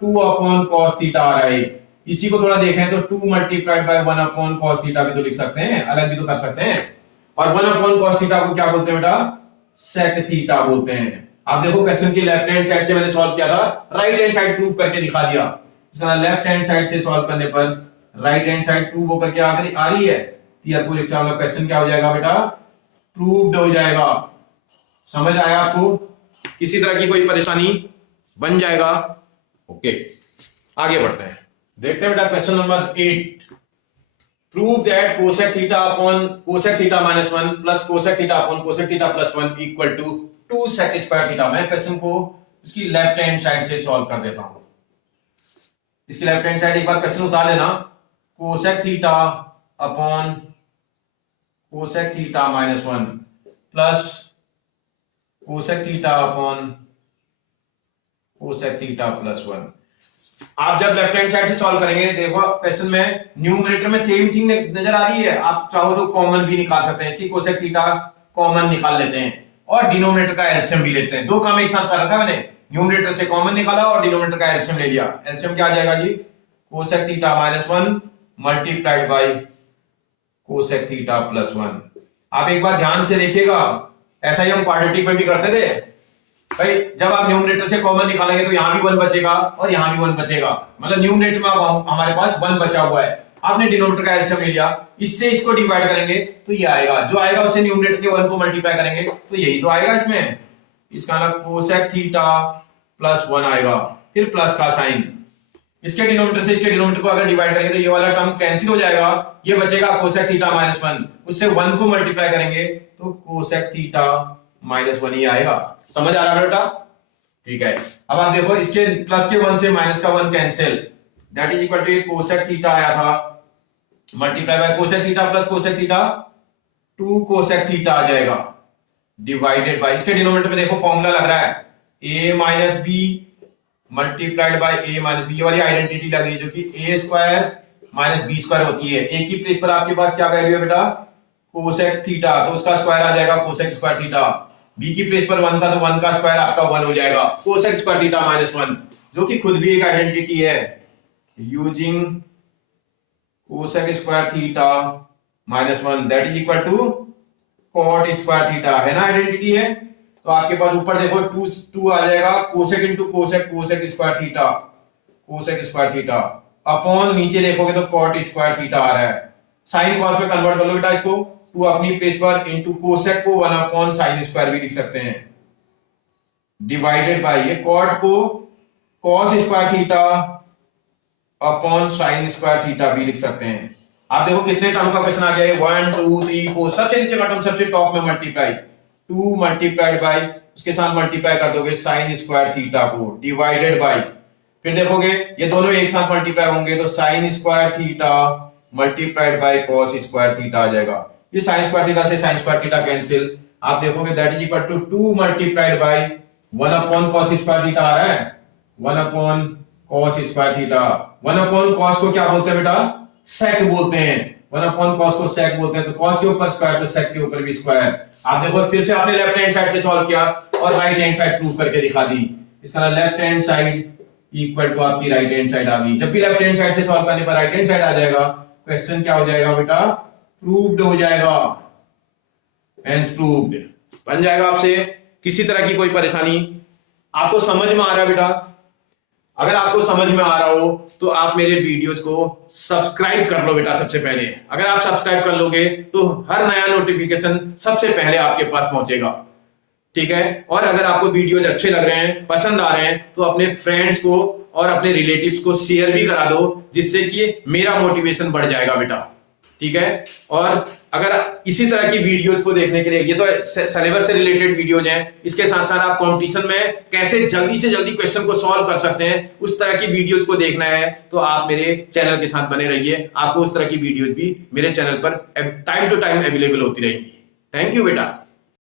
2 अपॉन cos थीटा आ रहा है। इसी को थोड़ा देखें तो 2 multiplied by 1 upon cos theta भी तो लिख सकते हैं, अलग भी तो कर सकते हैं, और 1 अपॉन cos थीटा को क्या बोलते हैं बेटा sec थीटा बोलते हैं। आप देखो क्वेश्चन की लेफ्ट हैंड साइड से मैंने सॉल्व किया था, राइट हैंड साइड प्रूव करके दिखा दिया, इसका लेफ्ट हैंड साइड से सॉल्व करने पर राइट हैंड साइड प्रूव होकर के आ रही है, तिरपुर एग्जाम का क्वेश्चन क्या हो जाएगा बेटा प्रूव्ड हो जाएगा। समझ आया आपको, किसी तरह की कोई परेशानी बन जाएगा। ओके आगे बढ़ते हैं, देखते हैं बेटा question number 8, prove that cosec theta upon cosec theta minus 1 plus cosec theta upon cosec theta plus 1 equal to 2 sec square theta. मैं क्वेश्चन को इसकी लेफ्ट हैंड साइड से सॉल्व कर देता हूं, इसकी लेफ्ट हैंड साइड एक बार क्वेश्चन उतार लेना, cosec theta upon cosec theta minus 1 plus cosec theta upon cosec theta plus 1। आप जब लेफ्ट हैंड साइड से सॉल्व करेंगे देखो क्वेश्चन में न्यूमरेटर में सेम थिंग नजर आ रही है, आप चाहो तो कॉमन भी निकाल सकते हैं, इसकी कोसेक थीटा कॉमन निकाल लेते हैं और डिनोमिनेटर का एलसीएम भी लेते हैं, दो काम एक साथ कर रखा है मैंने, न्यूमरेटर से कॉमन निकाला और डिनोमिनेटर का एलसीएम ले लिया। एलसीएम क्या आ जाएगा जी cosec theta minus 1 multiplied by cosec theta plus 1। आप एक बार ध्यान से देखिएगा, ऐसा ही हम क्वाड्रेटिक में भी करते थे भाई, जब आप न्यूमरेटर से कॉमन निकालेंगे तो यहां भी 1 बचेगा और यहां भी 1 बचेगा, मतलब न्यूमरेटर में अब हमारे पास 1 बचा हुआ है, आपने डिनोमिनेटर का एलसीएम ले लिया, इससे इसको डिवाइड करेंगे तो ये आएगा, जो आएगा उससे न्यूमरेटर के 1 को मल्टीप्लाई करेंगे तो यही तो आएगा इसमें, इसका मतलब कोसेक थीटा प्लस 1 आएगा, फिर प्लस का साइन, इसके डिनोमिनेटर से इसके डिनोमिनेटर को अगर डिवाइड करेंगे तो ये वाला टर्म कैंसिल हो जाएगा, ये बचेगा कोसेक थीटा माइनस 1, उससे 1 को मल्टीप्लाई करेंगे तो कोसेक थीटा माइनस 1 ही आएगा। समझ आ रहा है बेटा, ठीक है। अब आप देखो इसके प्लस के 1 से माइनस का 1 cancel, that is equal to cosec theta आया था multiply by cosec theta plus cosec theta 2 cosec theta आ जाएगा डिवाइडेड बाय, इसके डिनोमिनेटर में देखो फॉर्मूला लग रहा है a minus B multiplied by a minus B, ये वाली आइडेंटिटी लग रही है जो कि a square minus B square होती है। a की प्लेस पर आपके पास क्या वैल्यू है बेटा कोसेक थीटा, तो उसका स्क्वायर आ जाएगा कोसेक स्क्वायर थीटा, b की प्लेस पर 1 था तो 1 का स्क्वायर आपका 1 हो जाएगा कोसेक स्क्वायर थीटा माइनस 1, जो कि खुद भी एक आइडेंटिटी है, using cosec square theta minus 1 that is equal to cot square theta, है ना आइडेंटिटी है। तो आपके पास ऊपर देखो 2 आ जाएगा cosec into cosec cosec square theta cosec square theta upon नीचे देखोगे तो कॉट स्क्वायर थीटा आ रहा है, साइन कॉस में कन्वर्ट कर लो बेटा इसको, टू अपनी प्लेस पर इंटू कोसेक को 1 अपॉन साइन स्क्वायर भी लिख सकते हैं, डिवाइडेड बाय ये कॉट को cos square theta upon sign square theta भी लिख सकते हैं। आप देखो कितने टर्म का क्वेश्चन आ गया है, 1 2 3 4, सबसे नीचे का टर्म सबसे टॉप में मल्टीप्लाई 2 मल्टीप्लाइड बाय उसके साथ मल्टीप्लाई कर दोगे साइन स्क्वायर थीटा को डिवाइडेड बाय, फिर देखोगे ये दोनों एक साथ मल्टीप्लाई होंगे तो sine square theta multiplied by cos square theta आ जाएगा। ये साइन स्क्वायर थीटा से साइन स्क्वायर थीटा कैंसिल, आप देखोगे that is equal to 2 multiplied by 1 upon cos square theta आ रहा है, 1 upon cos square theta. 1 upon cos को क्या बोलते हैं बेटा, सेक बोलते हैं, 1 अपॉन कॉस को सेक बोलते हैं, तो कॉस के ऊपर स्क्वायर तो सेक के ऊपर भी स्क्वायर। आप देखो फिर से आपने लेफ्ट हैंड साइड से सॉल्व किया और राइट हैंड साइड प्रूव करके दिखा दी, इसका left hand side equal to आपकी राइट हैंड साइड आ गई। जब भी लेफ्ट हैंड साइड से सॉल्व करने पर राइट हैंड साइड आ जाएगा, क्वेश्चन क्या हो जाएगा बेटा, प्रूव्ड हो जाएगा, हेंस प्रूव्ड बन जाएगा। आपसे किसी तरह की कोई परेशानी आपको समझ में आ रहा है बेटा? अगर आपको समझ में आ रहा हो तो आप मेरे वीडियोज को सब्सक्राइब कर लो बेटा। सबसे पहले अगर आप सब्सक्राइब कर लोगे तो हर नया नोटिफिकेशन सबसे पहले आपके पास पहुंचेगा, ठीक है। और अगर आपको वीडियोज अच्छे लग रहे हैं, पसंद आ रहे हैं, तो अपने फ्रेंड्स को और अपने रिलेटिव्स को शेयर भी करा दो, जिससे कि मेरा मोटिवेशन बढ़ जाएगा बेटा, ठीक है। और अगर इसी तरह की वीडियोज को देखने के लिए, ये तो सिलेबस से रिलेटेड वीडियोज हैं, इसके साथ साथ आप कंपटीशन में कैसे जल्दी से जल्दी क्वेश्चन को सॉल्व कर सकते हैं, उस तरह की वीडियोज को देखना है तो आप मेरे चैनल के साथ बने रहिए। आपको उस तरह की वीडियोज भी मेरे चैनल पर टाइम टू टाइम अवेलेबल होती रहेंगी। थैंक यू बेटा।